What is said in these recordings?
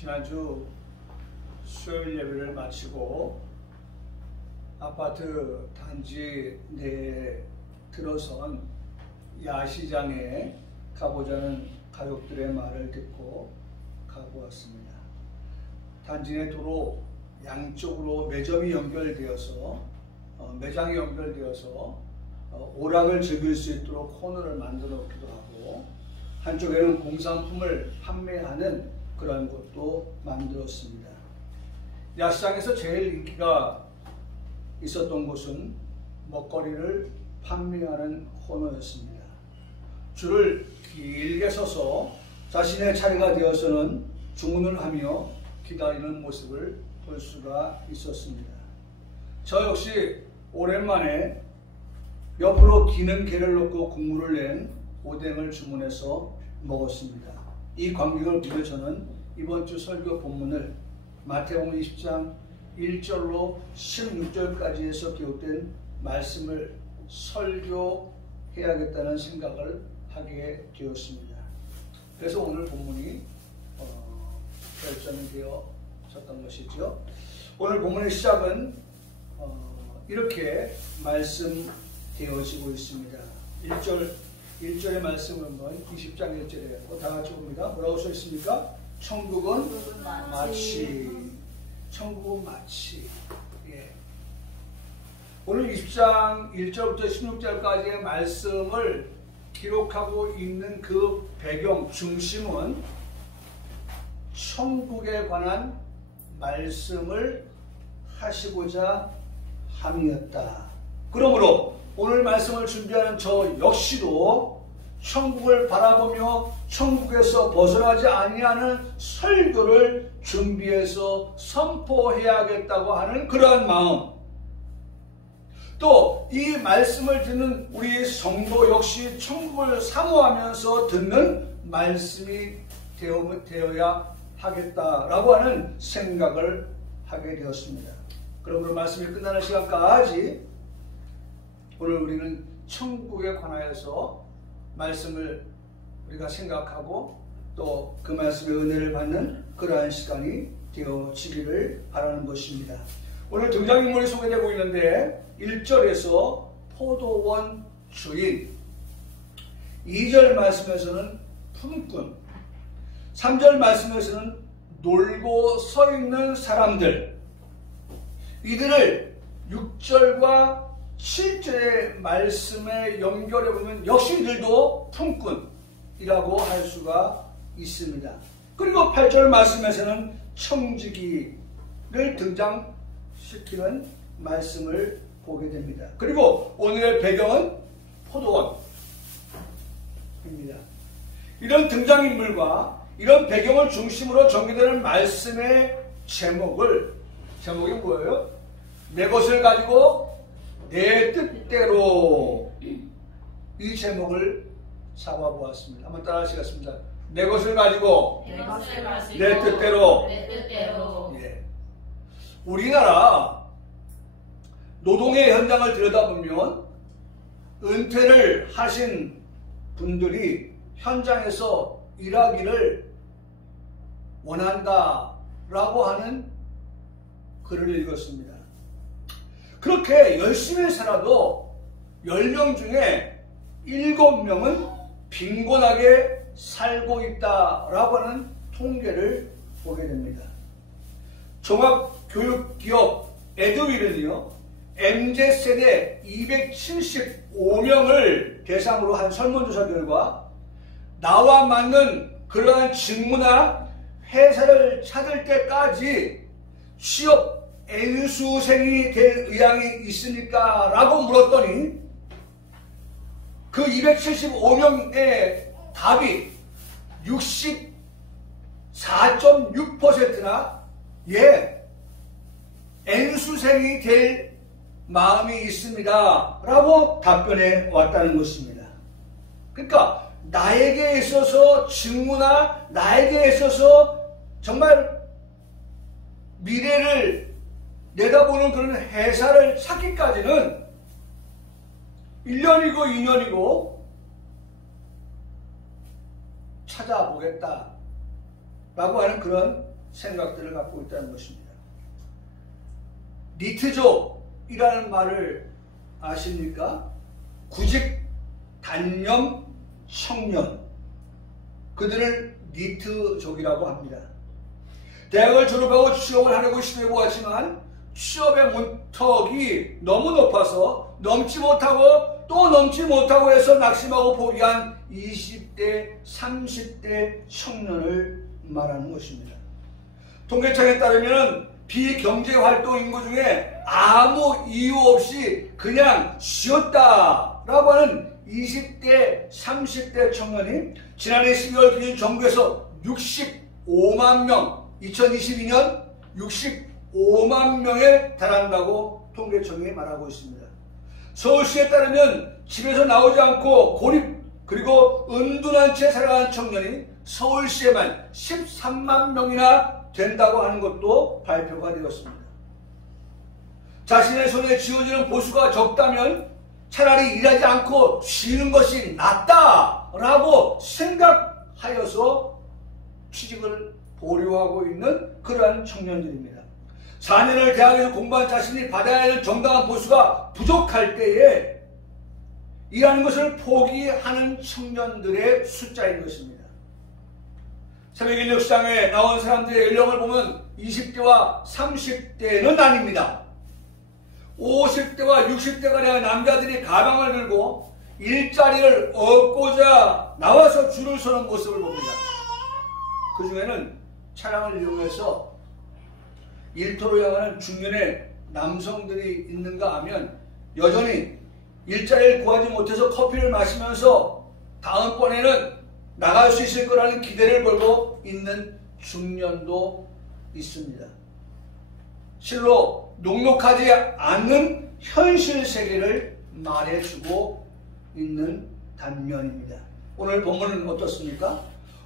지난주 수요일 예배를 마치고 아파트 단지 내에 들어선 야시장에 가보자는 가족들의 말을 듣고 가고 왔습니다. 단지 내 도로 양쪽으로 매점이 연결되어서 매장이 연결되어서 오락을 즐길 수 있도록 코너를 만들어 놓기도 하고, 한쪽에는 공산품을 판매하는 그런 곳도 만들었습니다. 야시장에서 제일 인기가 있었던 곳은 먹거리를 판매하는 코너였습니다. 줄을 길게 서서 자신의 차례가 되어서는 주문을 하며 기다리는 모습을 볼 수가 있었습니다. 저 역시 오랜만에 옆으로 기는 게를 넣고 국물을 낸 오뎅을 주문해서 먹었습니다. 이 관객을 보며 저는 이번 주 설교 본문을 마태복음 20장 1절로 16절까지 해서 기록된 말씀을 설교해야겠다는 생각을 하게 되었습니다. 그래서 오늘 본문이 결정이 되어졌던 것이죠. 오늘 본문의 시작은 이렇게 말씀되어지고 있습니다. 1절의 말씀은 20장 1절에 다 같이 봅니다. 뭐라고 써 있습니까? 천국은 마치. 천국은 마치. 예. 오늘 20장 1절부터 16절까지의 말씀을 기록하고 있는 그 배경 중심은 천국에 관한 말씀을 하시고자 함이었다. 그러므로 오늘 말씀을 준비하는 저 역시도 천국을 바라보며 천국에서 벗어나지 아니하는 설교를 준비해서 선포해야겠다고 하는 그러한 마음, 또 이 말씀을 듣는 우리 성도 역시 천국을 사모하면서 듣는 말씀이 되어야 하겠다라고 하는 생각을 하게 되었습니다. 그러므로 말씀이 끝나는 시간까지 오늘 우리는 천국에 관하여서 말씀을 우리가 생각하고 또 그 말씀의 은혜를 받는 그러한 시간이 되어지기를 바라는 것입니다. 오늘 등장인물이 소개되고 있는데 1절에서 포도원 주인, 2절 말씀에서는 품꾼, 3절 말씀에서는 놀고 서 있는 사람들, 이들을 6절과 7절의 말씀에 연결해보면 역시 이들도 품꾼이라고 할 수가 있습니다. 그리고 8절 말씀에서는 청지기를 등장시키는 말씀을 보게 됩니다. 그리고 오늘의 배경은 포도원입니다. 이런 등장인물과 이런 배경을 중심으로 전개되는 말씀의 제목이 뭐예요? 내 것을 가지고 내 뜻대로, 이 제목을 잡아보았습니다. 한번 따라 하시겠습니다. 내 것을 가지고 내 뜻대로. 예. 우리나라 노동의 현장을 들여다보면 은퇴를 하신 분들이 현장에서 일하기를 원한다라고 하는 글을 읽었습니다. 그렇게 열심히 살아도 10명 중에 7명은 빈곤하게 살고 있다라고 하는 통계를 보게 됩니다. 종합교육기업 에듀윌은요, MZ세대 275명을 대상으로 한 설문조사 결과 나와 맞는 그러한 직무나 회사를 찾을 때까지 취업 N수생이 될 의향이 있습니까? 라고 물었더니 그 275명의 답이 64.6%나 예, N수생이 될 마음이 있습니다 라고 답변해 왔다는 것입니다. 그러니까 나에게 있어서 직무나 나에게 있어서 정말 미래를 내다보는 그런 회사를 찾기까지는 1년이고 2년이고 찾아보겠다 라고 하는 그런 생각들을 갖고 있다는 것입니다. 니트족이라는 말을 아십니까? 구직, 단념, 청년. 그들을 니트족이라고 합니다. 대학을 졸업하고 취업을 하려고 시도해보았지만 취업의 문턱이 너무 높아서 넘지 못하고 또 넘지 못하고 해서 낙심하고 포기한 20대, 30대 청년을 말하는 것입니다. 통계청에 따르면 비경제활동 인구 중에 아무 이유 없이 그냥 쉬었다라고 하는 20대, 30대 청년이 지난해 12월 기준 전국에서 65만 명, 2022년 65만 명에 달한다고 통계청이 말하고 있습니다. 서울시에 따르면 집에서 나오지 않고 고립 그리고 은둔한 채 살아가는 청년이 서울시에만 13만 명이나 된다고 하는 것도 발표가 되었습니다. 자신의 손에 쥐어지는 보수가 적다면 차라리 일하지 않고 쉬는 것이 낫다라고 생각하여서 취직을 보류하고 있는 그러한 청년들입니다. 4년을 대학에서 공부한 자신이 받아야 하는 정당한 보수가 부족할 때에 일하는 것을 포기하는 청년들의 숫자인 것입니다. 새벽인력시장에 나온 사람들의 연령을 보면 20대와 30대는 아닙니다. 50대와 60대가량의 남자들이 가방을 들고 일자리를 얻고자 나와서 줄을 서는 모습을 봅니다. 그 중에는 차량을 이용해서 일터로 향하는 중년의 남성들이 있는가 하면 여전히 일자리를 구하지 못해서 커피를 마시면서 다음번에는 나갈 수 있을 거라는 기대를 걸고 있는 중년도 있습니다. 실로 녹록하지 않는 현실 세계를 말해주고 있는 단면입니다. 오늘 본문은 어떻습니까?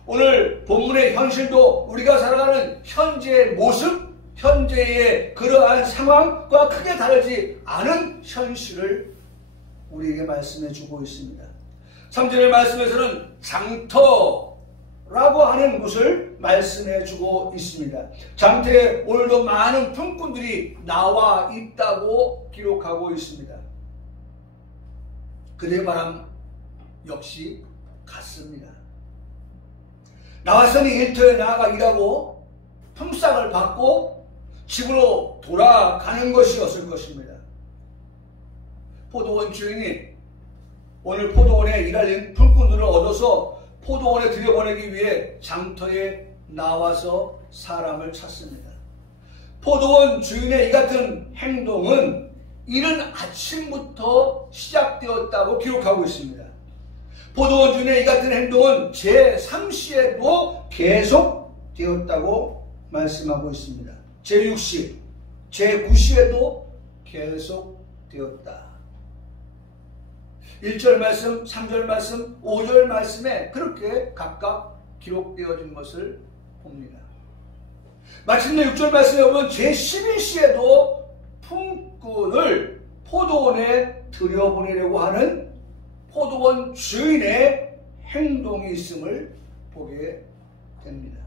오늘 본문의 현실도 우리가 살아가는 현재의 모습, 현재의 그러한 상황과 크게 다르지 않은 현실을 우리에게 말씀해 주고 있습니다. 3절의 말씀에서는 장터라고 하는 곳을 말씀해 주고 있습니다. 장터에 오늘도 많은 품꾼들이 나와 있다고 기록하고 있습니다. 그대의 바람 역시 같습니다. 나왔으니 일터에 나아가 일하고 품삯을 받고 집으로 돌아가는 것이었을 것입니다. 포도원 주인이 오늘 포도원에 일할 품꾼들을 얻어서 포도원에 들여보내기 위해 장터에 나와서 사람을 찾습니다. 포도원 주인의 이 같은 행동은 이른 아침부터 시작되었다고 기록하고 있습니다. 포도원 주인의 이 같은 행동은 제3시에도 계속되었다고 말씀하고 있습니다. 제6시, 제9시에도 계속되었다. 1절 말씀, 3절 말씀, 5절 말씀에 그렇게 각각 기록되어진 것을 봅니다. 마침내 6절 말씀에 보면 제11시에도 품꾼을 포도원에 들여보내려고 하는 포도원 주인의 행동이 있음을 보게 됩니다.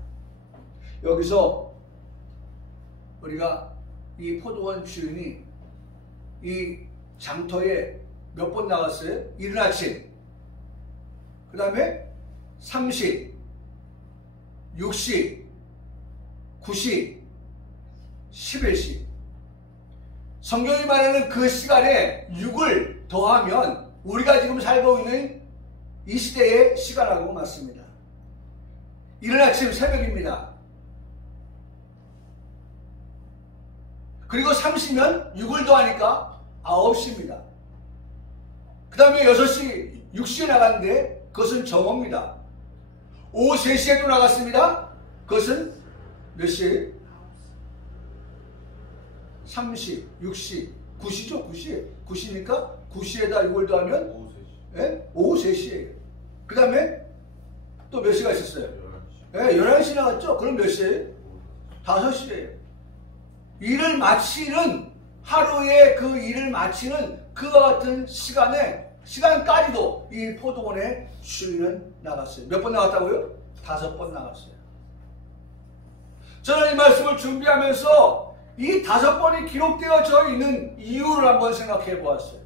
여기서 우리가 이 포도원 주인이 이 장터에 몇 번 나갔어요? 이른 아침, 그 다음에 3시, 6시, 9시, 11시. 성경이 말하는 그 시간에 6을 더하면 우리가 지금 살고 있는 이 시대의 시간하고 맞습니다. 이른 아침 새벽입니다. 그리고 3시면 6을 더하니까 9시입니다. 그 다음에 6시, 6시에 나갔는데 그것은 정오입니다. 오후 3시에도 나갔습니다. 그것은 몇 시에? 3시, 6시, 9시죠? 9시. 9시니까 9시에다 6을 더하면 오후 3시. 네? 오후 3시예요. 그 다음에 또 몇 시가 있었어요? 11시. 네, 11시 나갔죠? 그럼 몇 시예요? 5시예요. 일을 마치는 하루에 그 일을 마치는 그와 같은 시간까지도 이 포도원에 주인은 나갔어요. 몇 번 나갔다고요? 5번 나갔어요. 저는 이 말씀을 준비하면서 이 5번이 기록되어져 있는 이유를 한번 생각해 보았어요.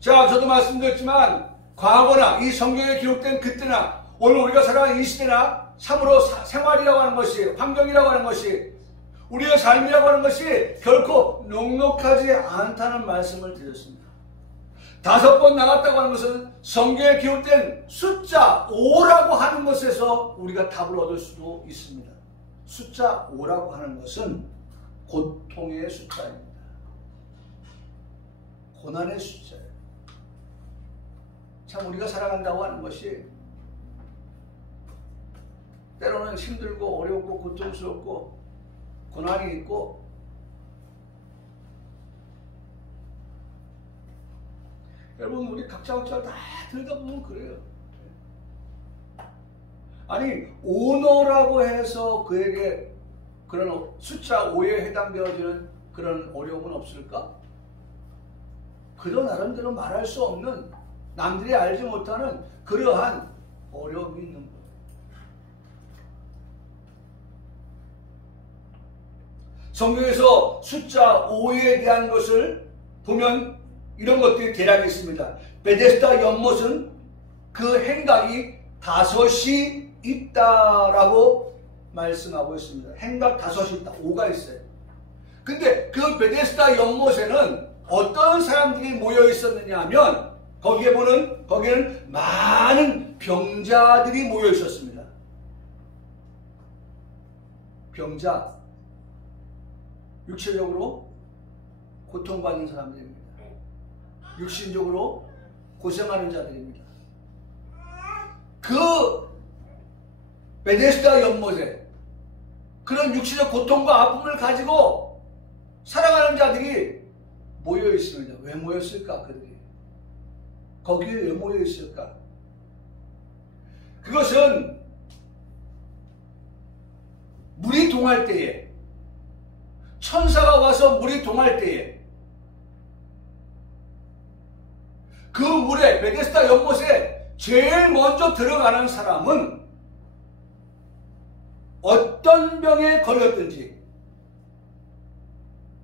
자, 저도 말씀드렸지만 과거나 이 성경에 기록된 그때나 오늘 우리가 살아가는 이 시대나 참으로 생활이라고 하는 것이, 환경이라고 하는 것이, 우리의 삶이라고 하는 것이 결코 녹록하지 않다는 말씀을 드렸습니다. 5번 나갔다고 하는 것은 성경에 기록된 숫자 5라고 하는 것에서 우리가 답을 얻을 수도 있습니다. 숫자 5라고 하는 것은 고통의 숫자입니다. 고난의 숫자예요. 참 우리가 살아간다고 하는 것이 때로는 힘들고 어렵고 고통스럽고 고난이 있고 여러분 우리 각자 다 들여다보면 그래요. 아니 오너라고 해서 그에게 그런 숫자 5에 해당되어지는 그런 어려움은 없을까? 그도 나름대로 말할 수 없는 남들이 알지 못하는 그러한 어려움이 있는 거예요. 성경에서 숫자 5에 대한 것을 보면 이런 것들이 대략 있습니다. 베데스다 연못은 그 행각이 5이 있다라고 말씀하고 있습니다. 행각 5이 있다. 5가 있어요. 근데 그 베데스다 연못에는 어떤 사람들이 모여 있었느냐 하면 거기에는 많은 병자들이 모여 있었습니다. 병자, 육체적으로 고통받는 사람들입니다. 육신적으로 고생하는 자들입니다. 그 베데스다 연못에 그런 육신적 고통과 아픔을 가지고 살아가는 자들이 모여 있습니다. 왜 모였을까? 그들이 거기에 왜 모여 있을까? 그것은 물이 동할 때에, 천사가 와서 물이 동할 때에 그 물에, 베데스다 연못에 제일 먼저 들어가는 사람은 어떤 병에 걸렸든지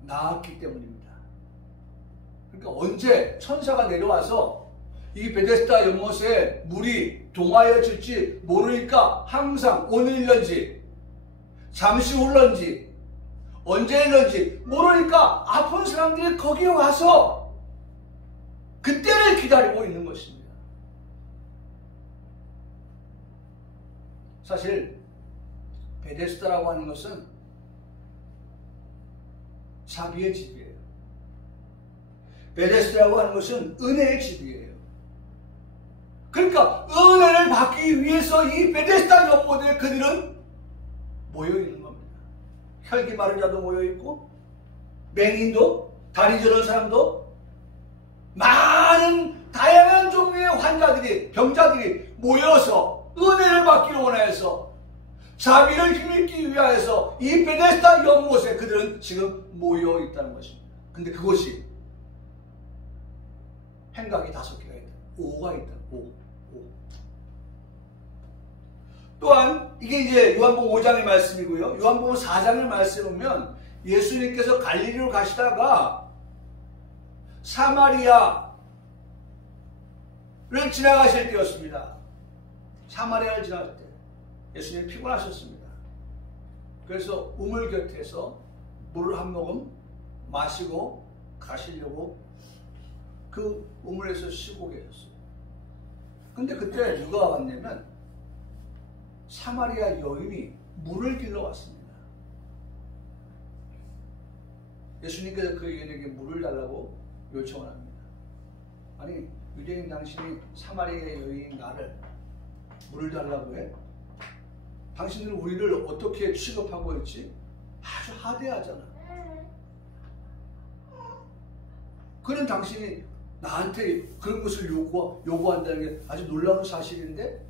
나았기 때문입니다. 그러니까 언제 천사가 내려와서 이 베데스다 연못에 물이 동하여질지 모르니까 항상 오늘일런지 잠시 후일런지 언제일런지 모르니까 아픈 사람들이 거기에 와서 그때를 기다리고 있는 것입니다. 사실 베데스다라고 하는 것은 자비의 집이에요. 베데스다라고 하는 것은 은혜의 집이에요. 그러니까 은혜를 받기 위해서 이 베데스다 연못에 그들은 모여있는 겁니다. 혈기 마른 자도 모여있고 맹인도, 다리 저런 사람도, 많은 다양한 종류의 환자들이, 병자들이 모여서 은혜를 받기를 원하여서 자비를 힘입기 위하여서 이 베데스다 연못에 그들은 지금 모여 있다는 것입니다. 근데 그것이 행각이 5개가 있다. 5가 있다. 5. 또한 이게 이제 요한복음 5장의 말씀이고요. 요한복음 4장의 말씀을 보면 예수님께서 갈릴리로 가시다가 사마리아를 지나가실 때였습니다. 사마리아를 지나갈 때 예수님이 피곤하셨습니다. 그래서 우물 곁에서 물을 한 모금 마시고 가시려고 그 우물에서 쉬고 계셨어요. 근데 그때 누가 왔냐면 사마리아 여인이 물을 길러 왔습니다. 예수님께서 그 여인에게 물을 달라고 요청을 합니다. 아니 유대인 당신이 사마리아 여인인 나를 물을 달라고 해? 당신들은 우리를 어떻게 취급하고 있지? 아주 하대하잖아. 그런 당신이 나한테 그런 것을 요구한다는 게 아주 놀라운 사실인데?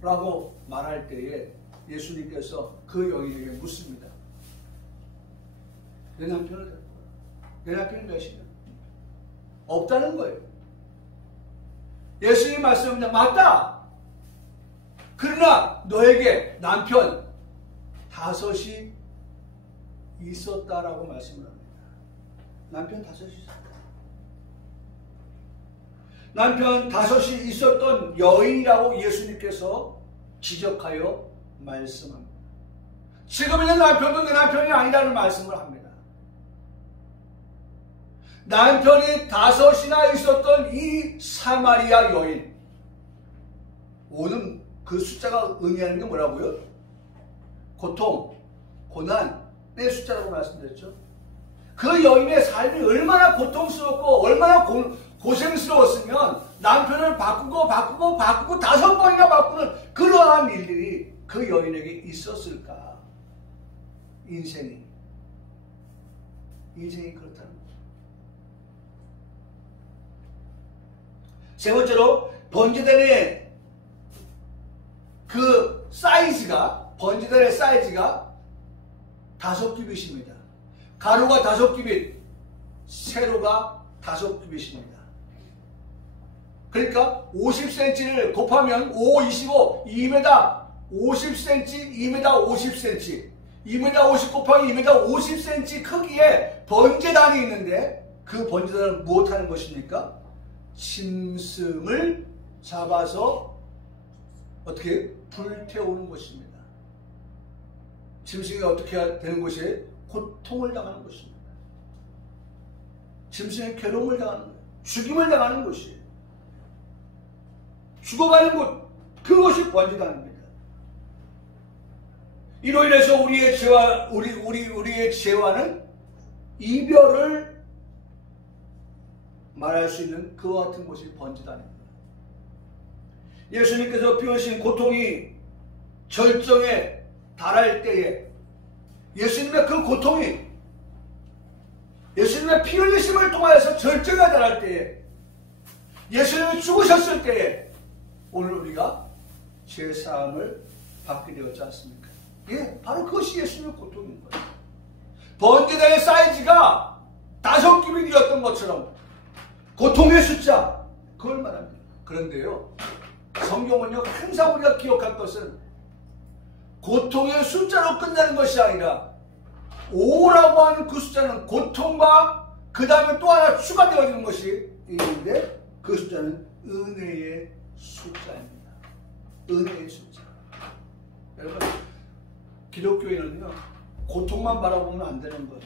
라고 말할 때에 예수님께서 그 여인에게 묻습니다. 내 남편은 될 거야. 내 남편이 몇이냐? 없다는 거예요. 예수님 말씀합니다. 맞다. 그러나 너에게 남편 5이 있었다라고 말씀을 합니다. 남편 5이 있었다. 남편 5이 있었던 여인이라고 예수님께서 지적하여 말씀합니다. 지금 있는 남편도 내 남편이 아니라는 말씀을 합니다. 남편이 5이나 있었던 이 사마리아 여인, 오는 그 숫자가 의미하는 게 뭐라고요? 고통, 고난의 숫자라고 말씀드렸죠. 그 여인의 삶이 얼마나 고통스럽고 얼마나 고생스러웠으면 남편을 바꾸고 5번이나 바꾸는 그러한 일들이 그 여인에게 있었을까? 인생이 그렇다는 거죠. 세 번째로 번제단의 그 사이즈가, 번제단의 사이즈가 5규빗입니다. 가로가 5규빗, 세로가 5규빗입니다. 그러니까 50cm를 곱하면 5, 25, 2m 50cm, 2m 50cm, 2m 50 곱하기 2m 50cm 크기의 번제단이 있는데 그 번제단은 무엇하는 것입니까? 짐승을 잡아서 어떻게 불태우는 것입니다. 짐승이 어떻게 되는 것이 고통을 당하는 것입니다. 짐승의 괴로움을 당하는 거예요. 죽임을 당하는 것이에요. 죽어가는 것, 그것이 번제단입니다. 이로 인해서 우리의 죄와 우리의 죄와는 이별을 말할 수 있는 그와 같은 것이 번제단입니다. 예수님께서 피우신 고통이 절정에 달할 때에 예수님의 그 고통이 예수님의 피 흘리심을 통하여서 절정에 달할 때에 예수님이 죽으셨을 때에 오늘 우리가 죄사함을 받게 되었지 않습니까? 예, 바로 그것이 예수님의 고통인 거예요. 번제단의 사이즈가 5규빗이었던 것처럼 고통의 숫자, 그걸 말합니다. 그런데요, 성경은요, 항상 우리가 기억할 것은 고통의 숫자로 끝나는 것이 아니라 5라고 하는 그 숫자는 고통과 그 다음에 또 하나 추가되어지는 것이 있는데 그 숫자는 은혜의 숫자입니다. 은혜의 숫자. 여러분, 기독교인은요, 고통만 바라보면 안 되는 거예요.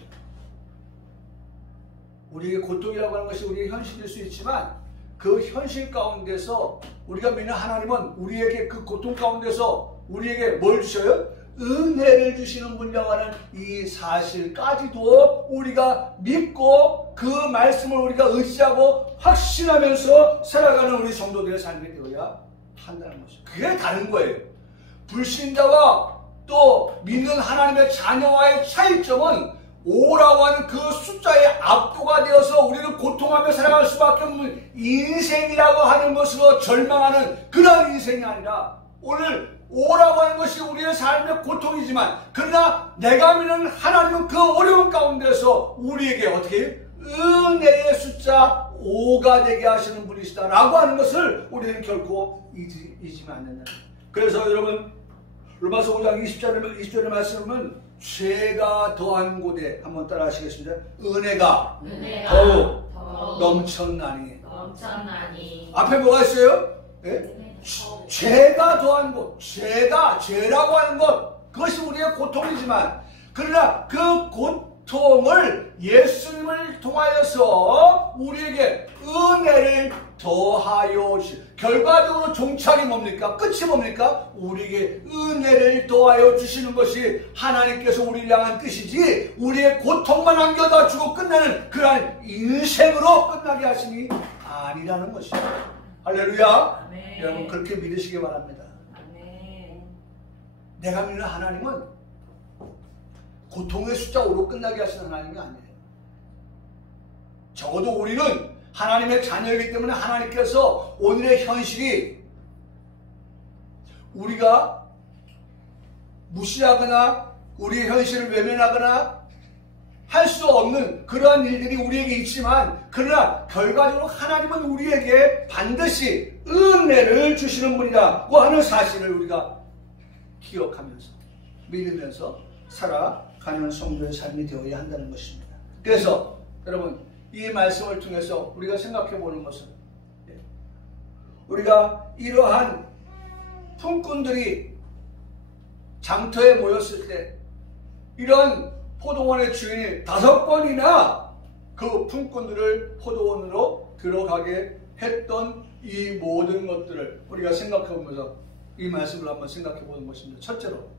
우리에게 고통이라고 하는 것이 우리의 현실일 수 있지만 그 현실 가운데서 우리가 믿는 하나님은 우리에게 그 고통 가운데서 우리에게 뭘 주셔요? 은혜를 주시는 분이라고 하는 이 사실까지도 우리가 믿고 그 말씀을 우리가 의지하고 확신하면서 살아가는 우리 성도들의 삶이 되어야 한다는 것이죠. 그게 다른 거예요. 불신자와 또 믿는 하나님의 자녀와의 차이점은 5라고 하는 그 숫자에 압도가 되어서 우리는 고통하며 살아갈 수밖에 없는 인생이라고 하는 것으로 절망하는 그런 인생이 아니라 오늘 5라고 하는 것이 우리의 삶의 고통이지만 그러나 내가 믿는 하나님은 그 어려운 가운데서 우리에게 어떻게 은혜의 숫자 5가 되게 하시는 분이시다라고 하는 것을 우리는 결코 잊으면 안 된다. 그래서 여러분 로마서 5장 20절의 말씀은 죄가 더한 곳에 한번 따라 하시겠습니다. 은혜가 더욱 넘쳤나니. 앞에 뭐가 있어요? 네? 죄가 더한 곳, 죄라고 하는 것, 그것이 우리의 고통이지만 그러나 그 고통을 예수님을 통하여서 우리에게 은혜를 더하여 주시. 결과적으로 종착이 뭡니까? 끝이 뭡니까? 우리에게 은혜를 더하여 주시는 것이 하나님께서 우리를 향한 뜻이지 우리의 고통만 안겨다 주고 끝나는 그러한 인생으로 끝나게 하심이 아니라는 것입니다. 할렐루야. 아멘. 여러분 그렇게 믿으시기 바랍니다. 아멘. 내가 믿는 하나님은 고통의 숫자 5로 끝나게 하시는 하나님이 아니에요. 적어도 우리는 하나님의 자녀이기 때문에 하나님께서 오늘의 현실이 우리가 무시하거나 우리의 현실을 외면하거나 할 수 없는 그러한 일들이 우리에게 있지만 그러나 결과적으로 하나님은 우리에게 반드시 은혜를 주시는 분이라고 하는 사실을 우리가 기억하면서 믿으면서 살아가는 성도의 삶이 되어야 한다는 것입니다. 그래서 여러분 이 말씀을 통해서 우리가 생각해 보는 것은 우리가 이러한 품꾼들이 장터에 모였을 때 이런 포도원의 주인이 5번이나 그 품꾼들을 포도원으로 들어가게 했던 이 모든 것들을 우리가 생각해 보면서 이 말씀을 한번 생각해 보는 것입니다. 첫째로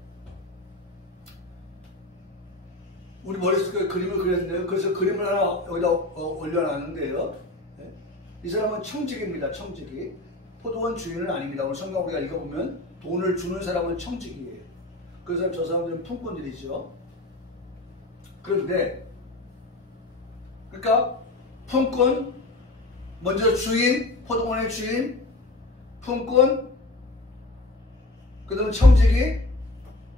우리 머릿속에 그림을 그렸는데요. 그래서 그림을 하나 여기다 올려놨는데요. 이 사람은 청직입니다. 청직이. 포도원 주인은 아닙니다. 오늘 성경 우리가 읽어보면 돈을 주는 사람은 청직이에요. 그래서 저 사람들은 품꾼들이죠. 그런데 그러니까 품꾼, 먼저 주인, 포도원의 주인, 품꾼, 그 다음에 청직이,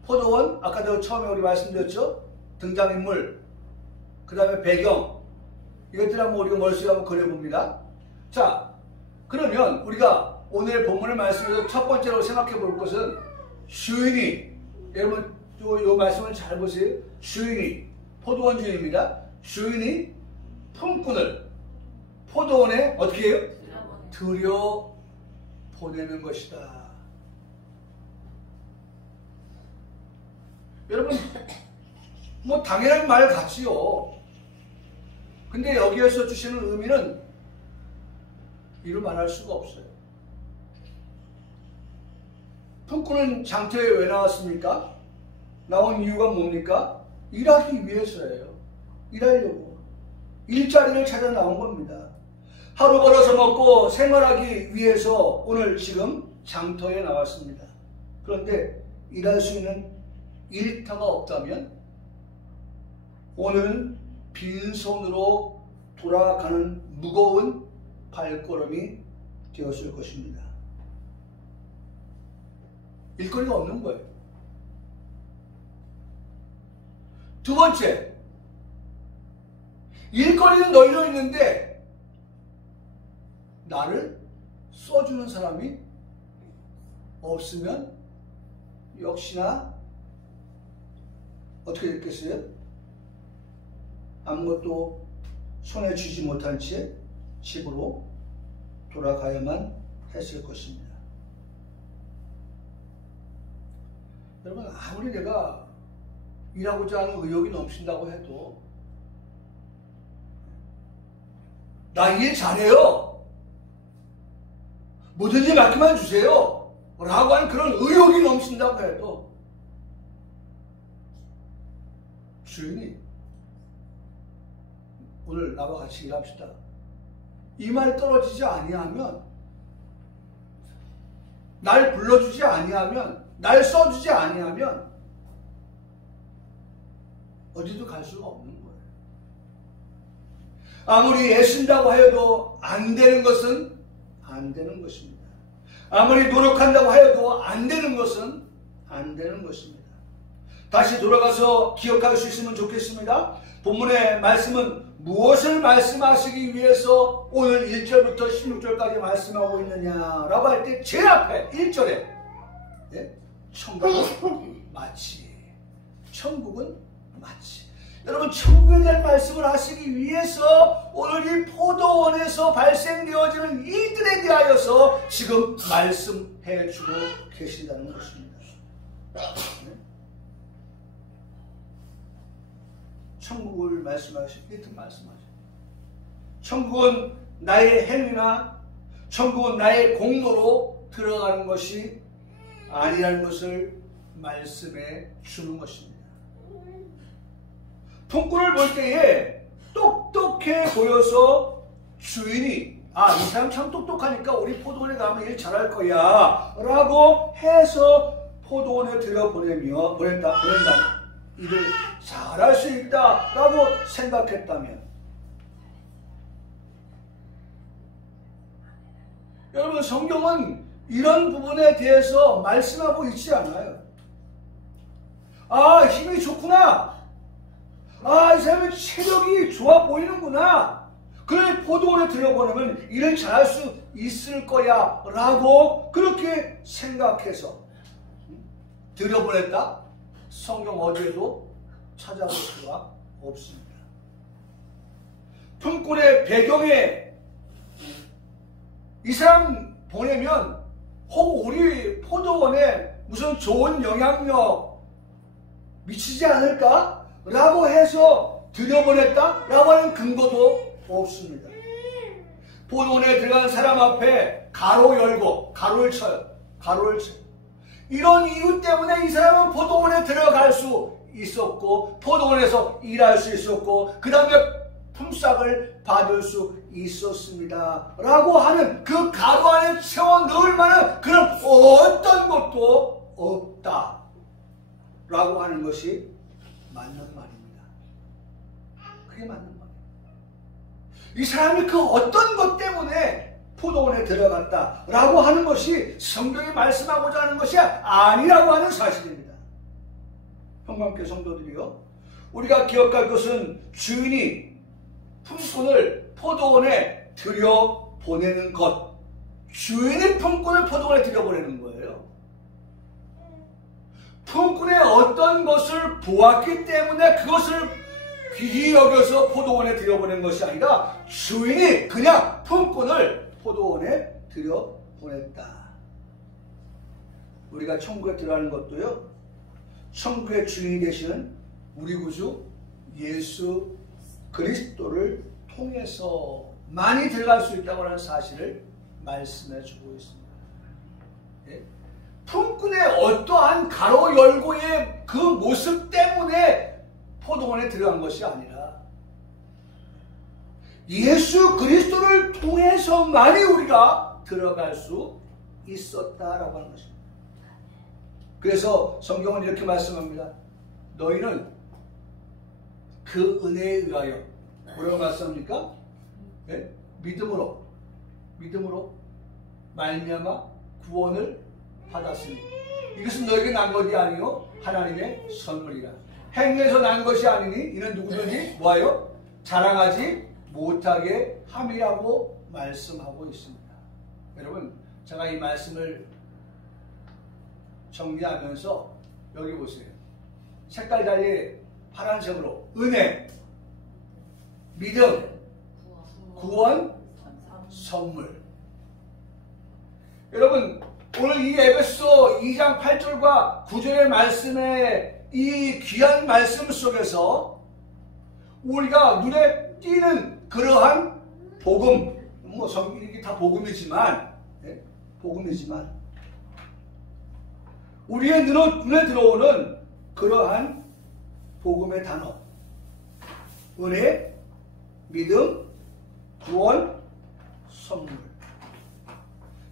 포도원, 아까도 처음에 우리 말씀드렸죠. 등장인물, 그 다음에 배경, 이것들 한번 우리가 머릿속에 한번 그려봅니다. 자, 그러면 우리가 오늘 본문의 말씀에서 첫 번째로 생각해 볼 것은 주인이, 여러분 이 말씀을 잘 보세요. 주인이, 포도원 주인입니다. 주인이 품꾼을 포도원에 어떻게 해요? 들여 보내는 것이다. 여러분 뭐 당연한 말 같지요. 근데 여기에서 주시는 의미는 이루 말할 수가 없어요. 품꾼은 장터에 왜 나왔습니까? 나온 이유가 뭡니까? 일하기 위해서예요. 일하려고. 일자리를 찾아 나온 겁니다. 하루 벌어서 먹고 생활하기 위해서 오늘 지금 장터에 나왔습니다. 그런데 일할 수 있는 일터가 없다면 오늘은 빈손으로 돌아가는 무거운 발걸음이 되었을 것입니다. 일거리가 없는 거예요. 두 번째, 일거리는 널려 있는데 나를 써주는 사람이 없으면 역시나 어떻게 됐겠어요? 아무것도 손에 쥐지 못한 채 집으로 돌아가야만 했을 것입니다. 여러분 아무리 내가 일하고자 하는 의욕이 넘친다고 해도 나 일 잘해요. 뭐든지 맡기만 주세요. 라고 하는 그런 의욕이 넘친다고 해도 주인이 오늘 나와 같이 일합시다. 이 말 떨어지지 아니하면 날 불러주지 아니하면 날 써주지 아니하면 어디도 갈 수가 없는 거예요. 아무리 애쓴다고 해도 안 되는 것은 안 되는 것입니다. 아무리 노력한다고 해도 안 되는 것은 안 되는 것입니다. 다시 돌아가서 기억할 수 있으면 좋겠습니다. 본문의 말씀은 무엇을 말씀하시기 위해서 오늘 1절부터 16절까지 말씀하고 있느냐라고 할 때 제일 앞에 1절에 천국은 마치, 천국은 마치. 여러분 천국에 대한 말씀을 하시기 위해서 오늘 이 포도원에서 발생되어지는 일들에 대하여서 지금 말씀해 주고 계신다는 것입니다. 천국을 말씀하시고 일등 말씀하죠. 천국은 나의 행위나 천국은 나의 공로로 들어가는 것이 아니라는 것을 말씀해 주는 것입니다. 품꾼을 볼 때에 똑똑해 보여서 주인이 이 사람 참 똑똑하니까 우리 포도원에 가면 일 잘할 거야 라고 해서 포도원에 보낸다. 일을 잘할 수 있다 라고 생각했다면 여러분 성경은 이런 부분에 대해서 말씀하고 있지 않아요. 힘이 좋구나. 이 사람은 체력이 좋아 보이는구나. 그래 포도원에 들어보내면 일을 잘할 수 있을 거야 라고 그렇게 생각해서 들여보냈다. 성경 어디에도 찾아볼 수가 없습니다. 품꾼의 배경에 이 사람 보내면 혹 우리 포도원에 무슨 좋은 영향력 미치지 않을까? 라고 해서 들여보냈다? 라고 하는 근거도 없습니다. 포도원에 들어간 사람 앞에 가로 열고 가로를 쳐요. 가로를 쳐요. 이런 이유 때문에 이 사람은 포도원에 들어갈 수 있었고 포도원에서 일할 수 있었고 그 다음에 품삯을 받을 수 있었습니다. 라고 하는 그 가로 안에 채워 넣을 만한 그런 어떤 것도 없다. 라고 하는 것이 맞는 말입니다. 그게 맞는 말이에요. 이 사람이 그 어떤 것 때문에 포도원에 들어갔다 라고 하는 것이 성경이 말씀하고자 하는 것이 아니라고 하는 사실입니다. 형광교 성도들이요, 우리가 기억할 것은 주인이 품꾼을 포도원에 들여보내는 것, 주인이 품꾼을 포도원에 들여보내는 거예요. 품꾼의 어떤 것을 보았기 때문에 그것을 귀히 여겨서 포도원에 들여보낸 것이 아니라 주인이 그냥 품꾼을 포도원에 들여보냈다. 우리가 천국에 들어가는 것도요, 천국의 주인이 되시는 우리 구주 예수 그리스도를 통해서 많이 들어갈 수 있다고 하는 사실을 말씀해 주고 있습니다. 예? 품꾼의 어떠한 가로 열고의 그 모습 때문에 포도원에 들어간 것이 아니라 예수 그리스도를 통해서만이 우리가 들어갈 수 있었다라고 하는 것입니다. 그래서 성경은 이렇게 말씀합니다. 너희는 그 은혜에 의하여 뭐라고 말씀합니까? 네? 믿음으로 말미암아 구원을 받았으니 이것은 너에게 난 것이 아니요 하나님의 선물이라. 행위에서 난 것이 아니니 이는 누구든지 뭐하여 자랑하지 못하게 함이라고 말씀하고 있습니다. 여러분, 제가 이 말씀을 정리하면서 여기 보세요. 색깔 달리 파란색으로 은혜, 믿음, 구원, 선물. 여러분, 오늘 이 에베소 2장 8절과 9절의 말씀의 이 귀한 말씀 속에서 우리가 눈에 띄는 그러한 복음, 뭐 이게 다 복음이지만, 네? 복음이지만 우리의 눈에 들어오는 그러한 복음의 단어, 은혜, 믿음, 구원, 선물.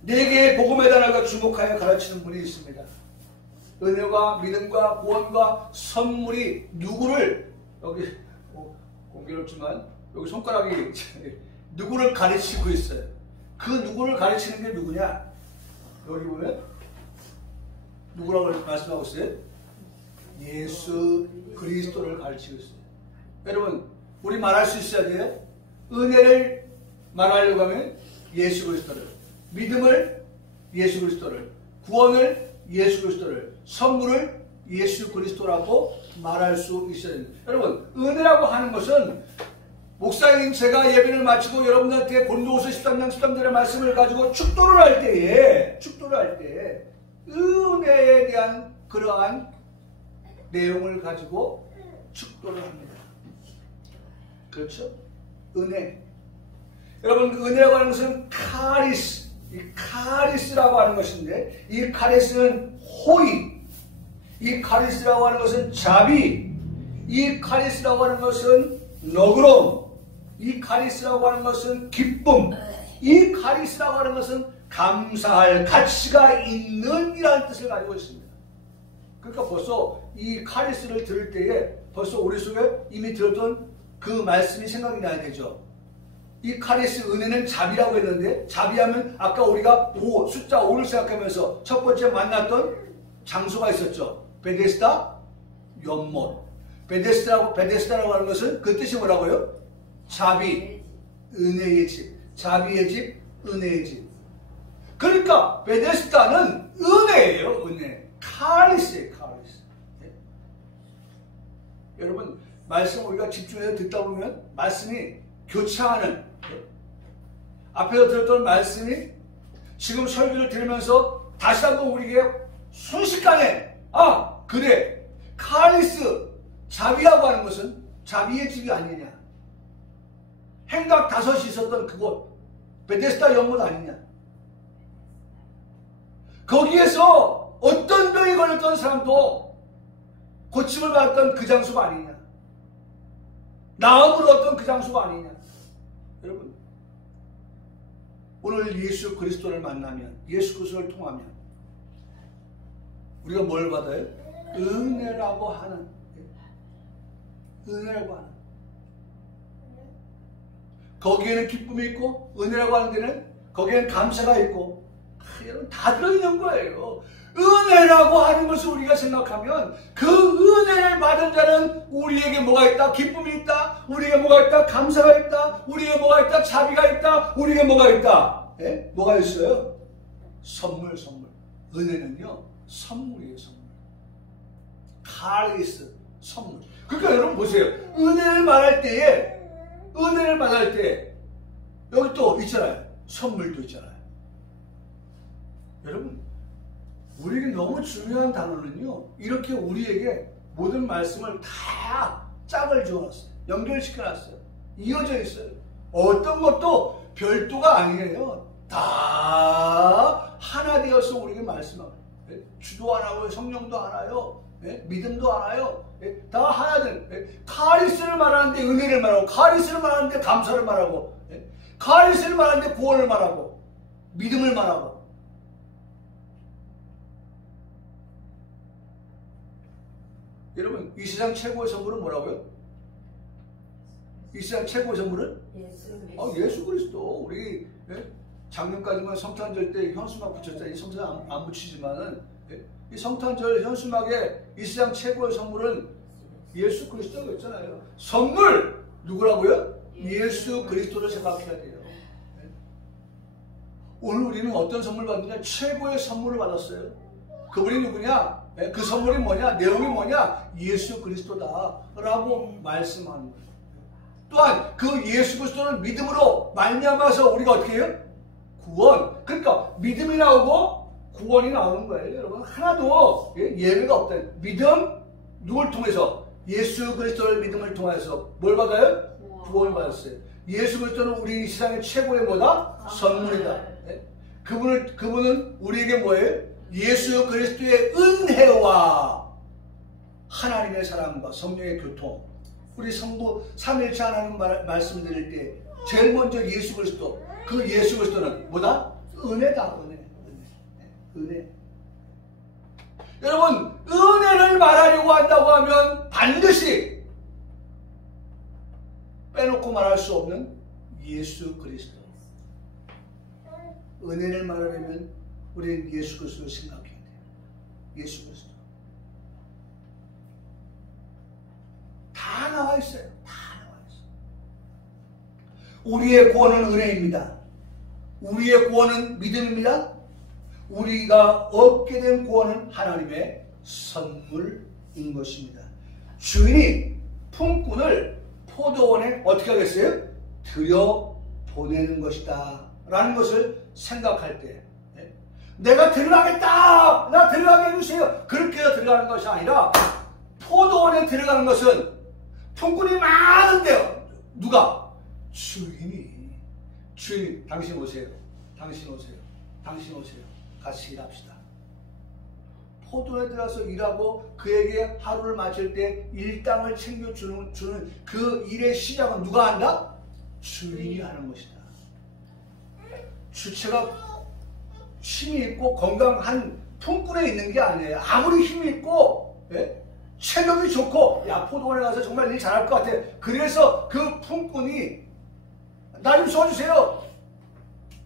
네 개의 복음의 단어가 주목하여 가르치는 분이 있습니다. 은혜와 믿음과 구원과 선물이 누구를, 여기 공교롭지만 여기 손가락이 누구를 가르치고 있어요. 그 누구를 가르치는 게 누구냐? 여기 보면 누구라고 말씀하고 있어요? 예수 그리스도를 가르치고 있어요. 여러분, 우리 말할 수 있어야 돼요. 은혜를 말하려고 하면 예수 그리스도를, 믿음을 예수 그리스도를, 구원을 예수 그리스도를, 선물을 예수 그리스도라고 말할 수 있어야 됩니다. 여러분, 은혜라고 하는 것은 목사님 제가 예배를 마치고 여러분들한테 고린도후서 13장 13절의 말씀을 가지고 축도를 할 때에 은혜에 대한 그러한 내용을 가지고 축도를 합니다. 그렇죠? 은혜. 여러분, 은혜라고 하는 것은 카리스, 이 카리스라고 하는 것인데, 이 카리스는 호의, 이 카리스라고 하는 것은 자비, 이 카리스라고 하는 것은 너그러움, 이 카리스라고 하는 것은 기쁨, 이 카리스라고 하는 것은 감사할 가치가 있는 이라는 뜻을 가지고 있습니다. 그러니까 벌써 이 카리스를 들을 때에 벌써 우리 속에 이미 들었던 그 말씀이 생각이 나야 되죠. 이 카리스, 은혜는 자비라고 했는데, 자비하면 아까 우리가 숫자 5를 생각하면서 첫 번째 만났던 장소가 있었죠. 베데스다, 연못. 베데스다라고 하는 것은 그 뜻이 뭐라고요? 자비, 은혜의 집. 자비의 집, 은혜의 집. 그러니까 베데스다는 은혜예요, 은혜. 카리스예요, 카리스. 여러분 말씀 우리가 집중해서 듣다 보면 말씀이 교차하는, 앞에서 들었던 말씀이 지금 설교를 들으면서 다시 한번 우리에게 순식간에 그래, 카리스 자비라고 하는 것은 자비의 집이 아니냐, 행각 5이 있었던 그곳 베데스다 연못 아니냐, 거기에서 어떤 병이 걸렸던 사람도 고침을 받았던 그 장소가 아니냐, 나음을 얻던 그 장소가 아니냐. 여러분 오늘 예수 그리스도를 만나면, 예수 그리스도를 통하면 우리가 뭘 받아요? 은혜라고 하는, 은혜라고 하는, 거기에는 기쁨이 있고, 은혜라고 하는 데는 거기에는 감사가 있고, 여러분 다 들어있는 거예요. 은혜라고 하는 것을 우리가 생각하면 그 은혜를 받은 자는 우리에게 뭐가 있다? 기쁨이 있다. 우리에게 뭐가 있다? 감사가 있다. 우리에게 뭐가 있다? 자비가 있다. 우리에게 뭐가 있다? 뭐가 있어요? 선물, 선물. 은혜는요 선물이에요, 선물. 카리스, 선물. 그러니까 여러분 보세요. 은혜를 말할 때에, 은혜를 말할 때 여기 또 있잖아요. 선물도 있잖아요. 여러분 우리에게 너무 중요한 단어는요, 이렇게 우리에게 모든 말씀을 다 짝을 지어놨어요. 연결시켜놨어요. 이어져 있어요. 어떤 것도 별도가 아니에요. 다 하나 되어서 우리에게 말씀하고, 주도 하나고 성령도 하나요, 믿음도 하나요, 다 하나된, 카리스를 말하는데 은혜를 말하고, 카리스를 말하는데 감사를 말하고, 카리스를 말하는데 구원을 말하고, 믿음을 말하고. 여러분 이 세상 최고의 선물은 뭐라고요? 이 세상 최고의 선물은? 예수 그리스도. 우리 작년까지만 성탄절 때 현수막 붙였잖아요. 이 성탄 안 붙이지만은 이 성탄절 현수막에 이 세상 최고의 선물은 예수 그리스도가 있잖아요. 선물 누구라고요? 예수 그리스도를 생각해야 돼요. 오늘 우리는 어떤 선물 받느냐? 최고의 선물을 받았어요. 그분이 누구냐? 그 선물이 뭐냐? 내용이 뭐냐? 예수 그리스도다 라고 말씀하는 거예요. 또한 그 예수 그리스도는 믿음으로 말미암아서 우리가 어떻게 해요? 구원. 그러니까 믿음이 나오고 구원이 나오는 거예요. 여러분 하나도 예외가 없다. 믿음 누굴 통해서? 예수 그리스도를 믿음을 통해서 뭘 받아요? 구원을 받았어요. 예수 그리스도는 우리 세상의 최고의 뭐다? 선물이다. 그분은 우리에게 뭐예요? 예수 그리스도의 은혜와 하나님의 사랑과 성령의 교통. 우리 성부 삼일체 하나님 말씀 드릴 때 제일 먼저 예수 그리스도, 그 예수 그리스도는 뭐다? 은혜다. 은혜. 여러분 은혜를 말하려고 한다고 하면 반드시 빼놓고 말할 수 없는 예수 그리스도. 은혜를 말하려면 우리는 예수 그리스도를 생각해야 돼요. 예수 그리스도. 다 나와 있어요. 다 나와 있어요. 우리의 구원은 은혜입니다. 우리의 구원은 믿음입니다. 우리가 얻게 된 구원은 하나님의 선물인 것입니다. 주인이 품꾼을 포도원에 어떻게 하겠어요? 들여보내는 것이다 라는 것을 생각할 때, 내가 들어가겠다! 나 들어가게 해주세요! 그렇게 해서 들어가는 것이 아니라 포도원에 들어가는 것은 품꾼이 많은데요. 누가? 주인이 당신 오세요. 같이 일합시다. 포도원에 들어가서 일하고 그에게 하루를 마칠 때 일당을 챙겨주는 그 일의 시작은 누가 한다? 주인이 하는 것이다. 주체가 힘이 있고 건강한 품꾼에 있는 게 아니에요. 아무리 힘이 있고 체력이 좋고 포도원에 가서 정말 일 잘할 것 같아. 그래서 그 품꾼이 나 좀 써주세요.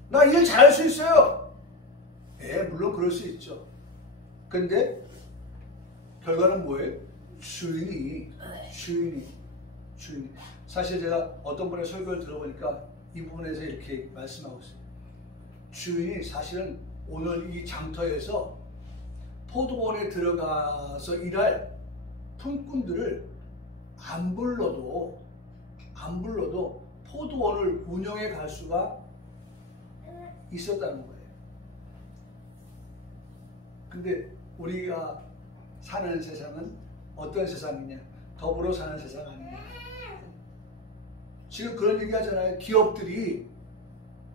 나 일 잘할 수 있어요. 물론 그럴 수 있죠. 근데 결과는 뭐예요? 주인이. 사실 제가 어떤 분의 설교를 들어보니까 이 부분에서 이렇게 말씀하고 있어요. 주인이 사실은 오늘 이 장터에서 포도원에 들어가서 일할 품꾼들을 안 불러도 포도원을 운영해 갈 수가 있었다는 거예요. 근데 우리가 사는 세상은 어떤 세상이냐? 더불어 사는 세상 아니냐? 지금 그런 얘기 하잖아요. 기업들이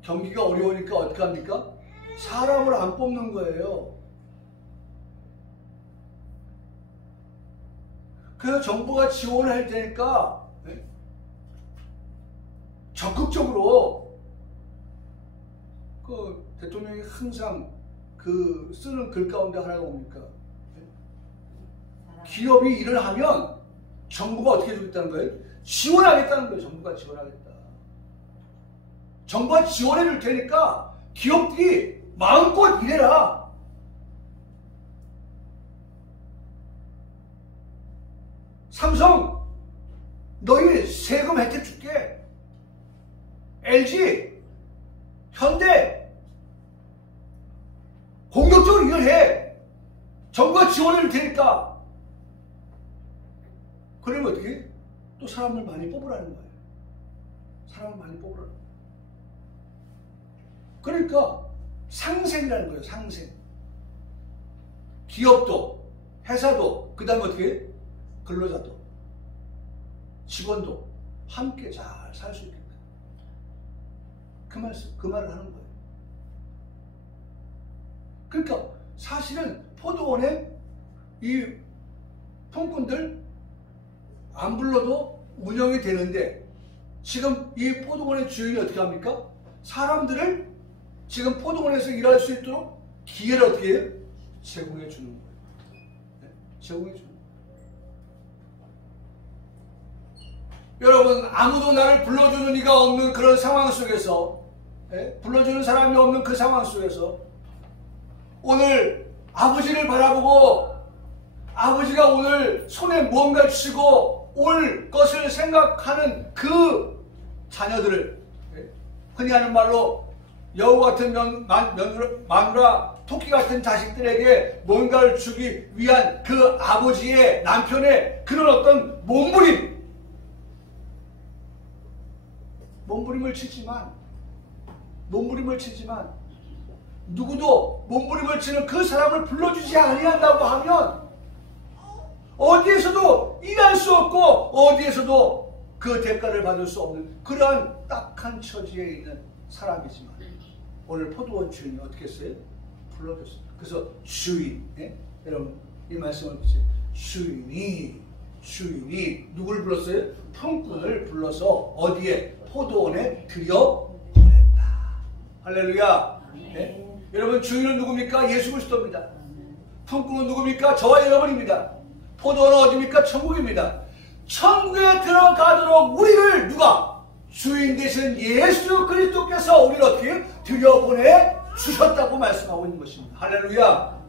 경기가 어려우니까 어떻게 합니까? 사람을 안 뽑는 거예요. 그래서 정부가 지원을 할 테니까 적극적으로 그 대통령이 항상 그 쓰는 글 가운데 하나가 뭡니까? 기업이 일을 하면 정부가 어떻게 해주겠다는 거예요? 지원하겠다는 거예요. 정부가 지원하겠다. 정부가 지원해 줄 테니까 기업들이 마음껏 일해라. 삼성 너희 세금 혜택 줄게. LG, 현대 공격적으로 일을 해. 정부가 지원해 줄 테니까. 그러면 어떻게? 또 사람을 많이 뽑으라는 거예요. 사람을 많이 뽑으라는 거예요. 그러니까 상생이라는 거예요. 상생. 기업도, 회사도, 그 다음에 어떻게? 근로자도, 직원도 함께 잘 살 수 있겠다. 그 말을 하는 거예요. 그러니까 사실은 포도원에 이 통꾼들 안 불러도 운영이 되는데 지금 이 포도원의 주인이 어떻게 합니까? 사람들을 지금 포도원에서 일할 수 있도록 기회를 어떻게 해요? 제공해 주는 거예요. 네? 제공해 주는 거예요. 여러분, 아무도 나를 불러주는 이가 없는 그런 상황 속에서, 불러주는 사람이 없는 그 상황 속에서 오늘 아버지를 바라보고 아버지가 오늘 손에 무언가를 쥐고 올 것을 생각하는 그 자녀들을, 흔히 하는 말로 여우 같은 마누라, 토끼 같은 자식들에게 뭔가를 주기 위한 그 아버지의, 남편의 그런 어떤 몸부림을 치지만 누구도 몸부림을 치는 그 사람을 불러주지 아니한다고 하면 어디에서도 일할 수 없고 어디에서도 그 대가를 받을 수 없는 그러한 딱한 처지에 있는 사람이지만 오늘 포도원 주인이 어떻게 했어요? 불러줬어요. 그래서 주인, 여러분 이 말씀을 보세요. 주인이 누굴 불렀어요? 통꾼을 불러서 어디에? 포도원에 들여보냈다. 할렐루야. 여러분, 주인은 누굽니까? 예수 그리스도입니다. 통꾼은 누굽니까? 저와 여러분입니다. 포도원은 어디입니까? 천국입니다. 천국에 들어가도록 우리를 누가? 주인 되신 예수 그리스도께서 우리를 어떻게 들여보내 주셨다고 말씀하고 있는 것입니다. 할렐루야.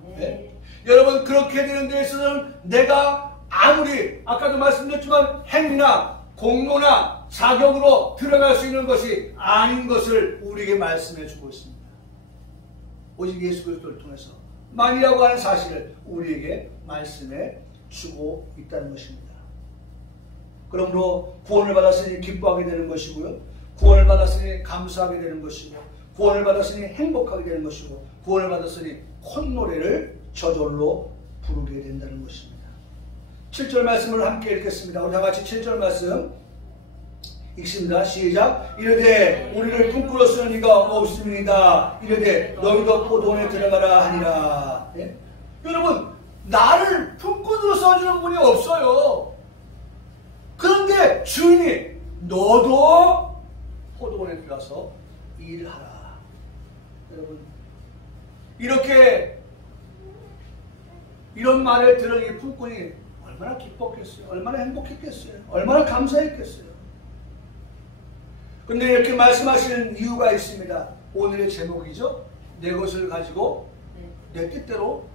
여러분, 그렇게 되는 데 있어서는 내가 아무리 아까도 말씀드렸지만 행위나 공로나 자격으로 들어갈 수 있는 것이 아닌 것을 우리에게 말씀해 주고 있습니다. 오직 예수 그리스도를 통해서 만이라고 하는 사실을 우리에게 말씀해 주고 있다는 것입니다. 그러므로 구원을 받았으니 기뻐하게 되는 것이고요. 구원을 받았으니 감사하게 되는 것이고, 구원을 받았으니 행복하게 되는 것이고, 구원을 받았으니 콧노래를 저절로 부르게 된다는 것입니다. 7절 말씀을 함께 읽겠습니다. 우리 다 같이 7절 말씀 읽습니다. 시작. 이르되 우리를 품꾸러 쓰는 이가 없습니다. 이르되 너희도 포도원에 들어가라 하니라. 여러분, 나를 품꾼으로 써주는 분이 없어요. 그런데 주인이 너도 포도원에 들어가서 일하라. 여러분, 이런 말을 들은 이 품꾼이 얼마나 기뻤겠어요? 얼마나 행복했겠어요? 얼마나 감사했겠어요? 근데 이렇게 말씀하시는 이유가 있습니다. 오늘의 제목이죠. 내 것을 가지고 내 뜻대로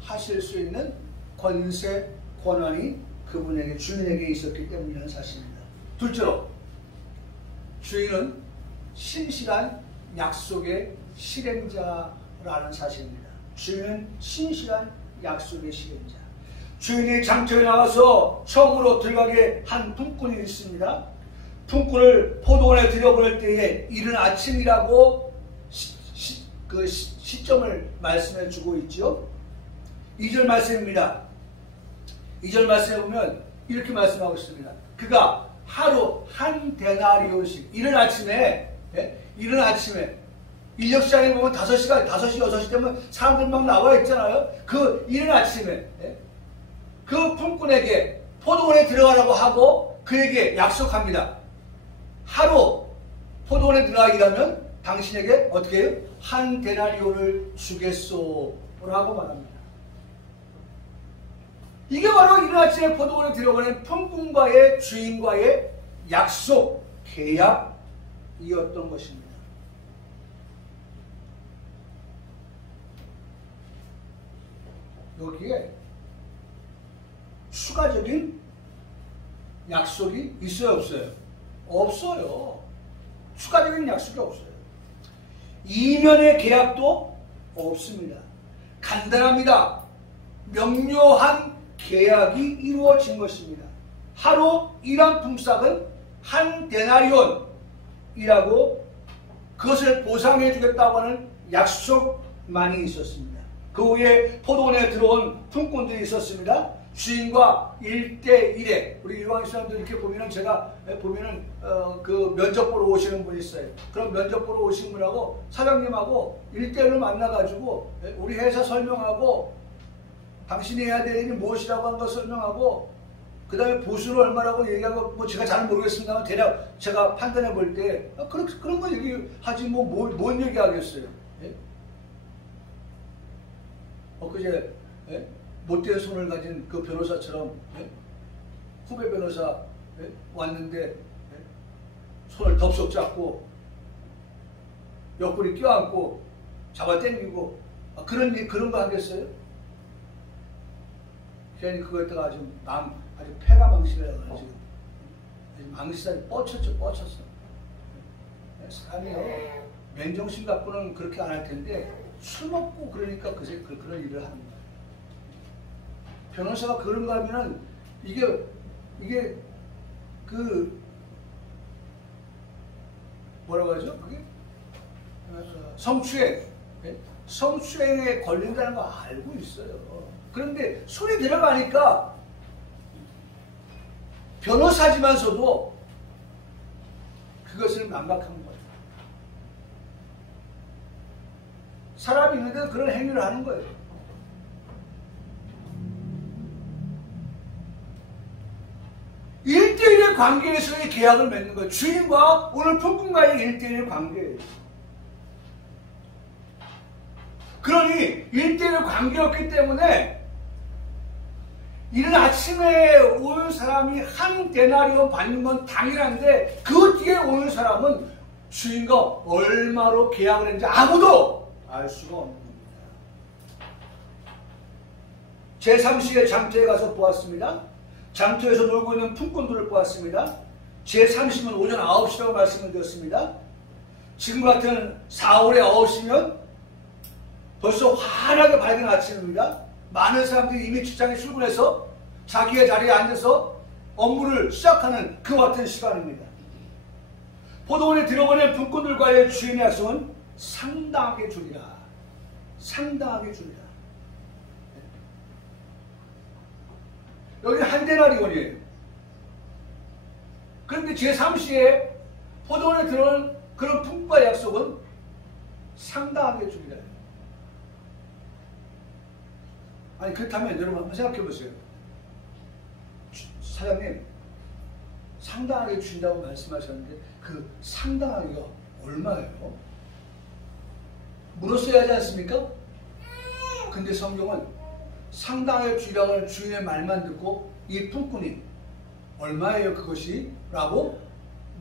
하실 수 있는 권세, 권한이 그분에게, 주인에게 있었기 때문이라는 사실입니다. 둘째로, 주인은 신실한 약속의 실행자라는 사실입니다. 주인은 신실한 약속의 실행자. 주인이 장터에 나가서 처음으로 들어가게 한 품꾼이 있습니다. 품꾼을 포도원에 들여보낼 때에 이른 아침이라고 시점을 말씀해 주고 있죠. 2절 말씀입니다. 2절 말씀에 보면 이렇게 말씀하고 있습니다. 그가 하루 한 데나리온씩 이른 아침에 인력시장에 보면 5시, 6시 되면 사람들 막 나와 있잖아요. 그 이른 아침에 그 품꾼에게 포도원에 들어가라고 하고 그에게 약속합니다. 하루 포도원에 들어가 일하면 당신에게 어떻게 해요? 한 데나리온을 주겠소 라고 말합니다. 이게 바로 이른 아침에 포도원에 들어가는 품꾼과의 주인과의 약속, 계약이었던 것입니다. 여기에 추가적인 약속이 있어요, 없어요? 없어요. 추가적인 약속이 없어요. 이면의 계약도 없습니다. 간단합니다. 명료한 계약이 이루어진 것입니다. 하루 일한 품삯은 한 데나리온이라고 그것을 보상해 주겠다고 하는 약속만이 있었습니다. 그 후에 포도원에 들어온 품꾼들이 있었습니다. 주인과 1대1에 우리 일반 사람들 이렇게 보면은 제가 보면은 그 면접 보러 오시는 분이 있어요. 그럼 면접 보러 오신 분하고 사장님하고 1대1을 만나가지고 우리 회사 설명하고 당신이 해야 될 일이 무엇이라고 하는 걸 설명하고 그 다음에 보수를 얼마라고 얘기하고 뭐 제가 잘 모르겠습니다만 대략 제가 판단해 볼 때 그런 거 얘기하지 뭔 얘기하겠어요. 예? 엊그제 못된 손을 가진 그 변호사처럼 후배 변호사 왔는데 손을 덥석 잡고 옆구리 껴안고 잡아당기고 그런 거 하겠어요? 괜히 그거에다가 아주 폐가 망신이라고 그러지. 망신살이 뻗쳤어. 사람이요 맨정신 갖고는 그렇게 안 할 텐데 술 먹고 그러니까 그런 일을 하는 거예요. 변호사가 그런가 하면은 이게 그 뭐라고 하죠? 그게 성추행에 걸린다는 거 알고 있어요. 그런데 손이 들어가니까 변호사지만서도 그것을 망각한 거예요. 사람이 있는데 그런 행위를 하는 거예요. 일대일의 관계에서의 계약을 맺는 거예요. 주인과 오늘 품꾼과의 일대일의 관계예요. 그러니 일대일의 관계였기 때문에 이른 아침에 오는 사람이 한 데나리온 받는 건 당연한데 그 뒤에 오는 사람은 주인과 얼마로 계약을 했는지 아무도 알 수가 없는 겁니다. 제3시에 장터에 가서 보았습니다. 장터에서 놀고 있는 품꾼들을 보았습니다. 제30은 오전 9시라고 말씀을 드렸습니다. 지금 같은 4월에 9시면 벌써 환하게 밝은 아침입니다. 많은 사람들이 이미 직장에 출근해서 자기의 자리에 앉아서 업무를 시작하는 그 같은 시간입니다. 포도원에 들어보낸 품꾼들과의 주인의 약속은 상당하게 주리라. 상당하게 주리라. 여기 한 데나리온이에요. 그런데 제3시에 포도원에 들어오는 그런 품과 약속은 상당하게 주리라. 아니 그렇다면 여러분 한번 생각해 보세요. 사장님 상당하게 주신다고 말씀하셨는데 그 상당하게가 얼마예요? 물었어야 하지 않습니까? 근데 성경은 상당하게 주라고 하는 주인의 말만 듣고 이 품꾼이 얼마예요 그것이? 라고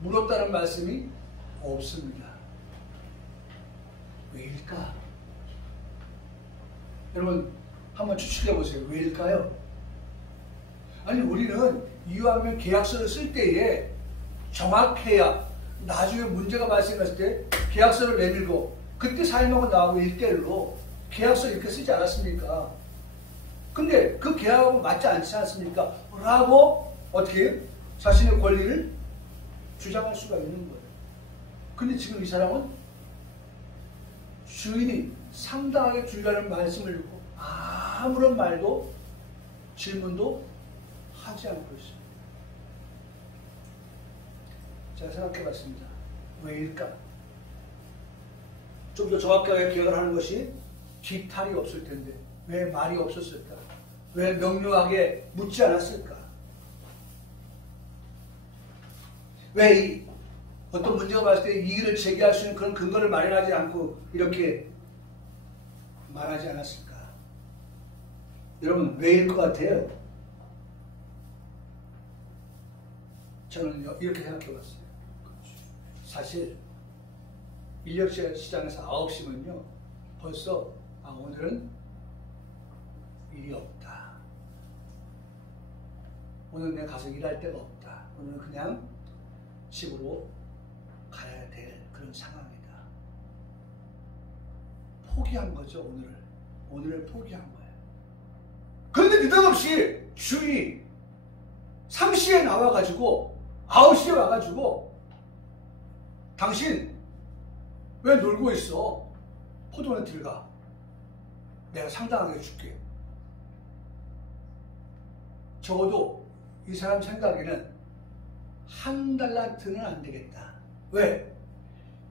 물었다는 말씀이 없습니다. 왜일까? 여러분 한번 추측해 보세요. 왜일까요? 아니 우리는 이유하면 계약서를 쓸 때에 정확해야 나중에 문제가 발생했을 때 계약서를 내밀고 그때 사인하고 나하고 1대1로 계약서 이렇게 쓰지 않았습니까? 근데 그 계약하고 맞지 않지 않습니까? 라고 어떻게 자신의 권리를 주장할 수가 있는 거예요. 근데 지금 이 사람은 주인이 상당하게 주의라는 말씀을 듣고 아무런 말도 질문도 하지 않고 있습니다. 제가 생각해 봤습니다. 왜일까? 좀 더 정확하게 기억을 하는 것이 기탈이 없을 텐데 왜 말이 없었을까? 왜 명료하게 묻지 않았을까? 왜 어떤 문제가 봤을 때 이의를 제기할 수 있는 그런 근거를 마련하지 않고 이렇게 말하지 않았을까? 여러분 왜일 것 같아요? 저는 이렇게 생각해 봤어요. 사실 인력 시장에서 9시면요 벌써 오늘은 일이 없다. 오늘 내가 가서 일할 데가 없다. 오늘은 그냥 집으로 가야 될 그런 상황이다. 포기한 거죠. 오늘을 포기한 거예요. 그런데 느닷없이 주인이 3시에 나와가지고 9시에 와가지고 당신 왜 놀고 있어? 포도원에 들어가. 내가 상당하게 줄게. 적어도 이 사람 생각에는 한 달란트는 안 되겠다. 왜?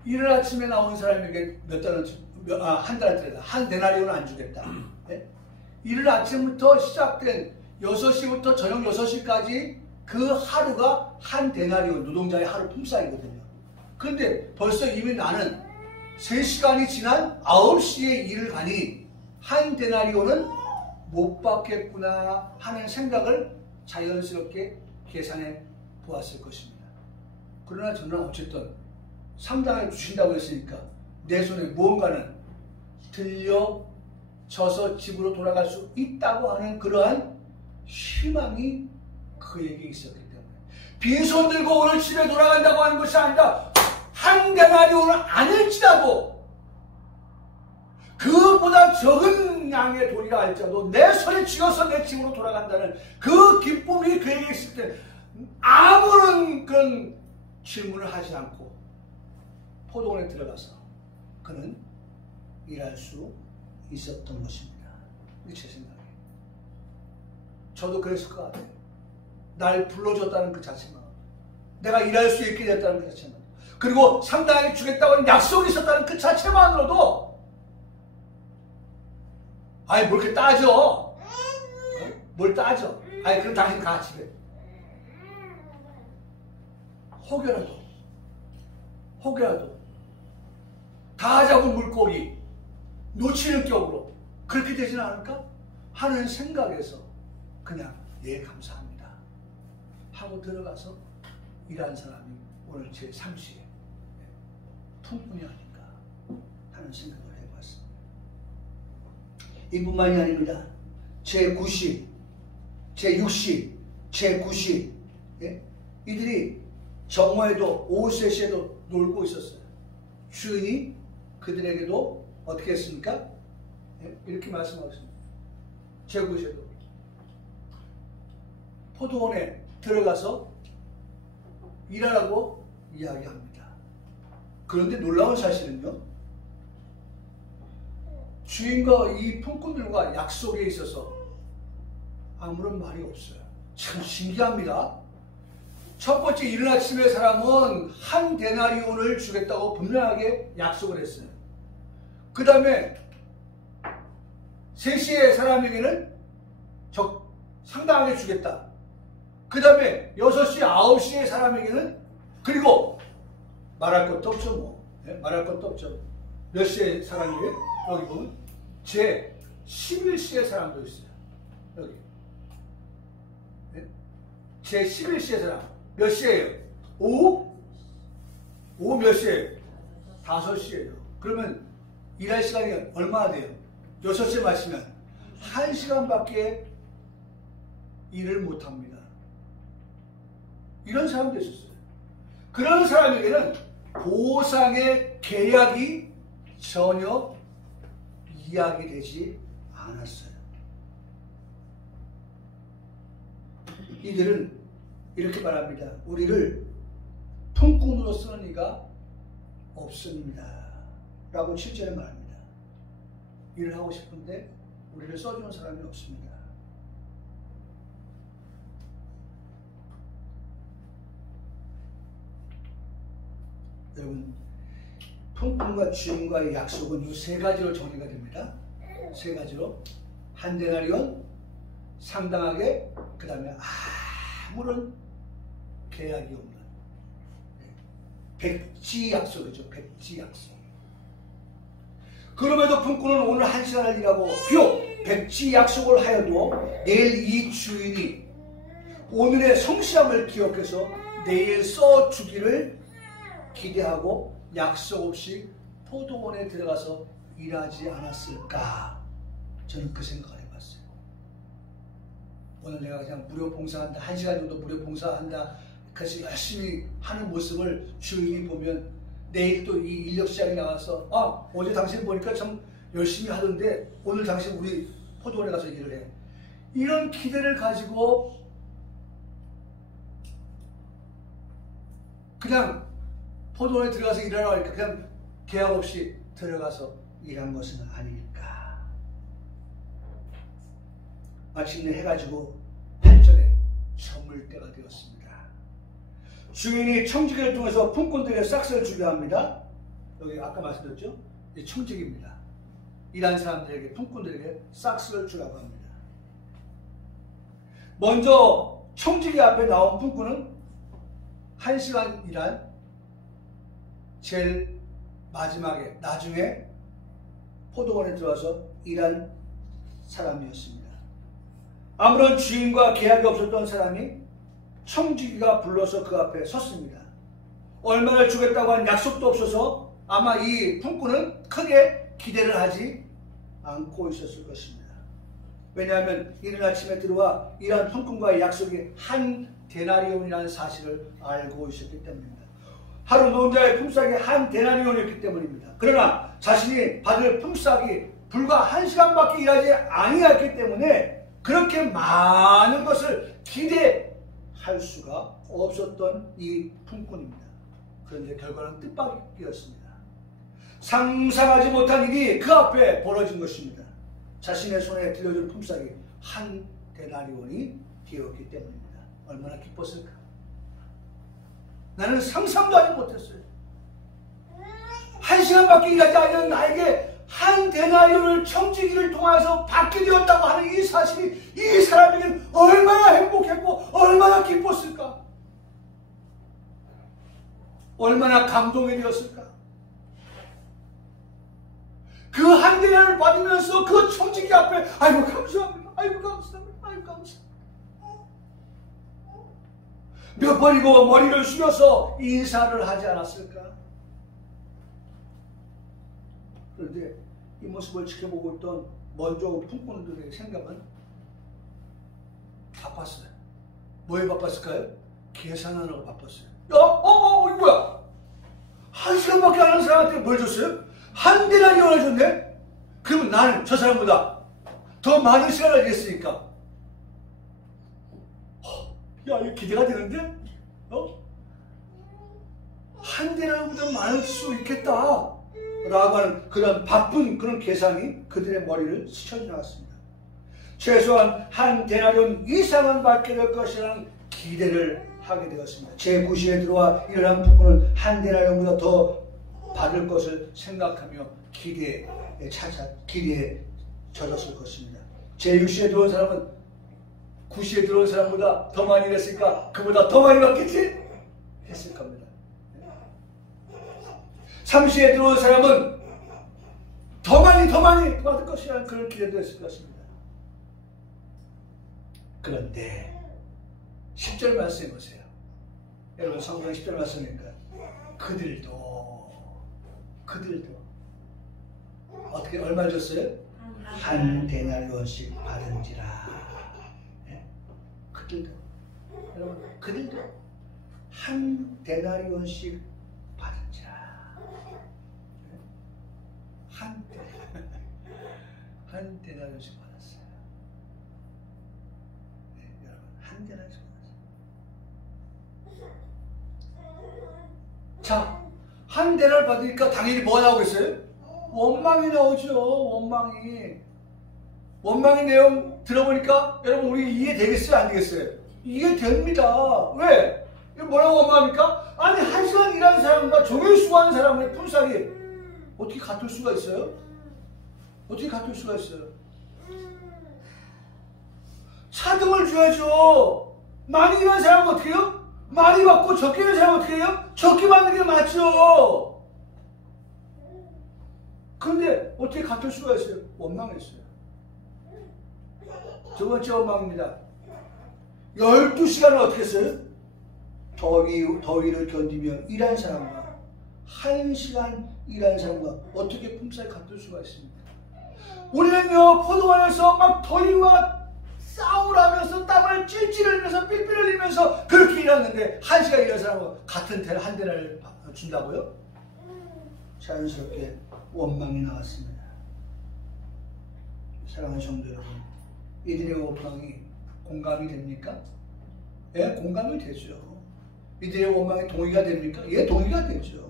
이른 아침에 나온 사람에게 한 달란트다. 한 데나리온은 안 주겠다. 네? 이른 아침부터 시작된 6시부터 저녁 6시까지 그 하루가 한 데나리온, 노동자의 하루 품삯이거든요. 그런데 벌써 이미 나는 3시간이 지난 9시에 일을 가니 한 데나리온은 못 받겠구나 하는 생각을 자연스럽게 계산해 보았을 것입니다. 그러나 저는 어쨌든 상당히 주신다고 했으니까 내 손에 무언가는 들려져서 집으로 돌아갈 수 있다고 하는 그러한 희망이 그에게 있었기 때문에 빈손 들고 오늘 집에 돌아간다고 하는 것이 아니라 한 데나리온을 아닐지라도 그보다 적은 양의 돈이라 할지라도 내 손에 쥐어서 내 집으로 돌아간다는 그 기쁨이 그에게 있을 때 아무런 그런 질문을 하지 않고 포도원에 들어가서 그는 일할 수 있었던 것입니다. 이게 제 생각이에요. 저도 그랬을 것 같아요. 날 불러줬다는 그 자체만, 내가 일할 수 있게 됐다는 그 자체만, 그리고 상당히 주겠다고 약속이 있었다는 그 자체만으로도 아니 뭘 이렇게 따져? 뭘 따져? 아니 그럼 당신 가 집에. 혹여라도 다 잡은 물고기 놓치는 격으로 그렇게 되지는 않을까 하는 생각에서 그냥 예 감사합니다 하고 들어가서 일한 사람이 오늘 제 3시에 품꾼이 아닌가 하는 생각을 해봤습니다. 이뿐만이 아닙니다. 제 9시, 제 6시, 제 9시 이들이 정오에도 오후 3시에도 놀고 있었어요. 주인이 그들에게도 어떻게 했습니까? 이렇게 말씀하셨습니다. 제 9시에도 포도원에 들어가서 일하라고 이야기합니다. 그런데 놀라운 사실은요, 주인과 이 품꾼들과 약속에 있어서 아무런 말이 없어요. 참 신기합니다. 첫 번째 이른 아침에 사람은 한 데나리온을 주겠다고 분명하게 약속을 했어요. 그 다음에 3시에 사람에게는 상당하게 주겠다. 그 다음에 6시, 9시에 사람에게는, 그리고 말할 것도 없죠 뭐. 말할 것도 없죠. 몇 시에 사람이에요? 여기 보면 제 11시에 사람도 있어요. 여기 제 11시에 사람 몇 시에요? 오후 몇 시에요? 5시에요. 그러면 일할 시간이 얼마나 돼요? 6시에 마시면 1시간밖에 일을 못합니다. 이런 사람도 있었어요. 그런 사람에게는 보상의 계약이 전혀 이야기되지 않았어요. 이들은 이렇게 말합니다. 우리를 품꾼으로 쓰는 이가 없습니다. 라고 7절에 말합니다. 일을 하고 싶은데 우리를 써주는 사람이 없습니다. 여러분, 품꾼과 주인과의 약속은 이 세 가지로 정리가 됩니다. 세 가지로. 한 데나리온, 상당하게, 그 다음에 아무런 계약이 없는 백지 약속이죠. 백지 약속. 그럼에도 품꾼은 오늘 한 시간을 일하고 비록 백지 약속을 하여도 내일 이 주인이 오늘의 성실함을 기억해서 내일 써주기를 기대하고 약속 없이 포도원에 들어가서 일하지 않았을까? 저는 그 생각을 해봤어요. 오늘 내가 그냥 무료 봉사한다, 1시간 정도 무료 봉사한다, 그래서 열심히 하는 모습을 주인이 보면 내일 또 이 인력 시장에 나가서 어제 당신 보니까 참 열심히 하던데 오늘 당신 우리 포도원에 가서 일을 해. 이런 기대를 가지고 그냥 포도원에 들어가서 일하라고 하니까 그냥 계약 없이 들어가서 일한 것은 아닐까. 마침내 해가지고 8절에 저물 때가 되었습니다. 주인이 청지기를 통해서 품꾼들에게 싹스를 주게 합니다. 여기 아까 말씀드렸죠? 이 청지기입니다. 일한 사람들에게, 품꾼들에게 싹스를 주라고 합니다. 먼저 청지기 앞에 나온 품꾼은 1시간 일한 제일 마지막에, 나중에 포도원에 들어와서 일한 사람이었습니다. 아무런 주인과 계약이 없었던 사람이 청지기가 불러서 그 앞에 섰습니다. 얼마를 주겠다고 한 약속도 없어서 아마 이 품꾼은 크게 기대를 하지 않고 있었을 것입니다. 왜냐하면 이른 아침에 들어와 일한 품꾼과의 약속이 한 데나리온이라는 사실을 알고 있었기 때문입니다. 하루 노동자의 품삯이 한 데나리온이었기 때문입니다. 그러나 자신이 받을 품삯이 불과 1시간밖에 일하지 아니었기 때문에 그렇게 많은 것을 기대할 수가 없었던 이 품꾼입니다. 그런데 결과는 뜻밖이었습니다. 상상하지 못한 일이 그 앞에 벌어진 것입니다. 자신의 손에 들려준 품삯이 한 데나리온이 되었기 때문입니다. 얼마나 기뻤을까? 나는 상상도 하지 못했어요. 1시간밖에 일하지 않은 나에게 한 데나리온을 청지기를 통해서 받게 되었다고 하는 이 사실이 이 사람에게는 얼마나 행복했고 얼마나 기뻤을까? 얼마나 감동이 되었을까? 그 한 데나리온을 받으면서 그 청지기 앞에 아이고 감사합니다. 아이고 감사합니다. 아이고 감사합니다. 몇 번이고 머리를 숙여서 인사를 하지 않았을까? 그런데 이 모습을 지켜보고 있던 먼저 품꾼들의 생각은 바빴어요. 뭐에 바빴을까요? 계산하느라고 바빴어요. 이거 뭐야? 1시간밖에 안 하는 사람한테 뭘 줬어요? 한 데나리온을 줬네? 그러면 나는 저 사람보다 더 많은 시간을 일했으니까 야, 이거 기대가 되는데? 한 데나리온보다 많을 수 있겠다 라고 하는 그런 바쁜 그런 계산이 그들의 머리를 스쳐 지나갔습니다. 최소한 한 데나리온 이상은 받게 될 것이라는 기대를 하게 되었습니다. 제9시에 들어와 일을 한 품꾼은 한 데나리온보다 더 받을 것을 생각하며 기대에 젖었을 것입니다. 제6시에 들어온 사람은 9시에 들어온 사람보다 더 많이 일했으니까 그보다 더 많이 받겠지? 했을 겁니다. 3시에 들어온 사람은 더 많이 받을 것이라는 그런 기대도 했을 것입니다. 그런데 10절 말씀해 보세요. 여러분 성경 10절 말씀이니까 그들도 어떻게 얼마 줬어요? 한 데나리온씩 받은지라. 네? 그들도 한 데나리온씩 받은지라. 네? 한 데나리온씩 받았어요. 네, 여러분 한 데나리온씩 받았어요. 자, 한 대를 받으니까 당연히 뭐가 나오겠어요? 원망이 나오죠. 원망이. 원망의 내용 들어보니까 여러분 우리 이해되겠어요? 안 되겠어요? 이해됩니다. 왜? 이거 뭐라고 원망합니까? 아니 1시간 일하는 사람과 종일 수고하는 사람의 품삯이 어떻게 같을 수가 있어요? 어떻게 같을 수가 있어요? 차등을 줘야죠. 많이 일하는 사람은 어떻게 해요? 많이 받고 적게 일하는 사람은 어떻게 해요? 적게 받는 게 맞죠. 그런데 어떻게 같을 수가 있어요? 원망했어요. 두 번째 원망입니다. 12시간을 어떻게 했어요? 더위를 견디며 일한 사람과 1시간 일한 사람과 어떻게 품삯이 같을 수가 있습니까? 우리는요, 포도원에서 막 더위와 싸움을 하면서 땀을 찔찔 흘리면서 삘삘 흘리면서 그렇게 일하는데 1시간 일한 사람과 같은 대를 한 대를 준다고요? 자연스럽게 원망이 나왔습니다. 사랑하는 성도 여러분, 이들의 원망이 공감이 됩니까? 예, 공감이 되죠. 이들의 원망이 동의가 됩니까? 예, 동의가 되죠.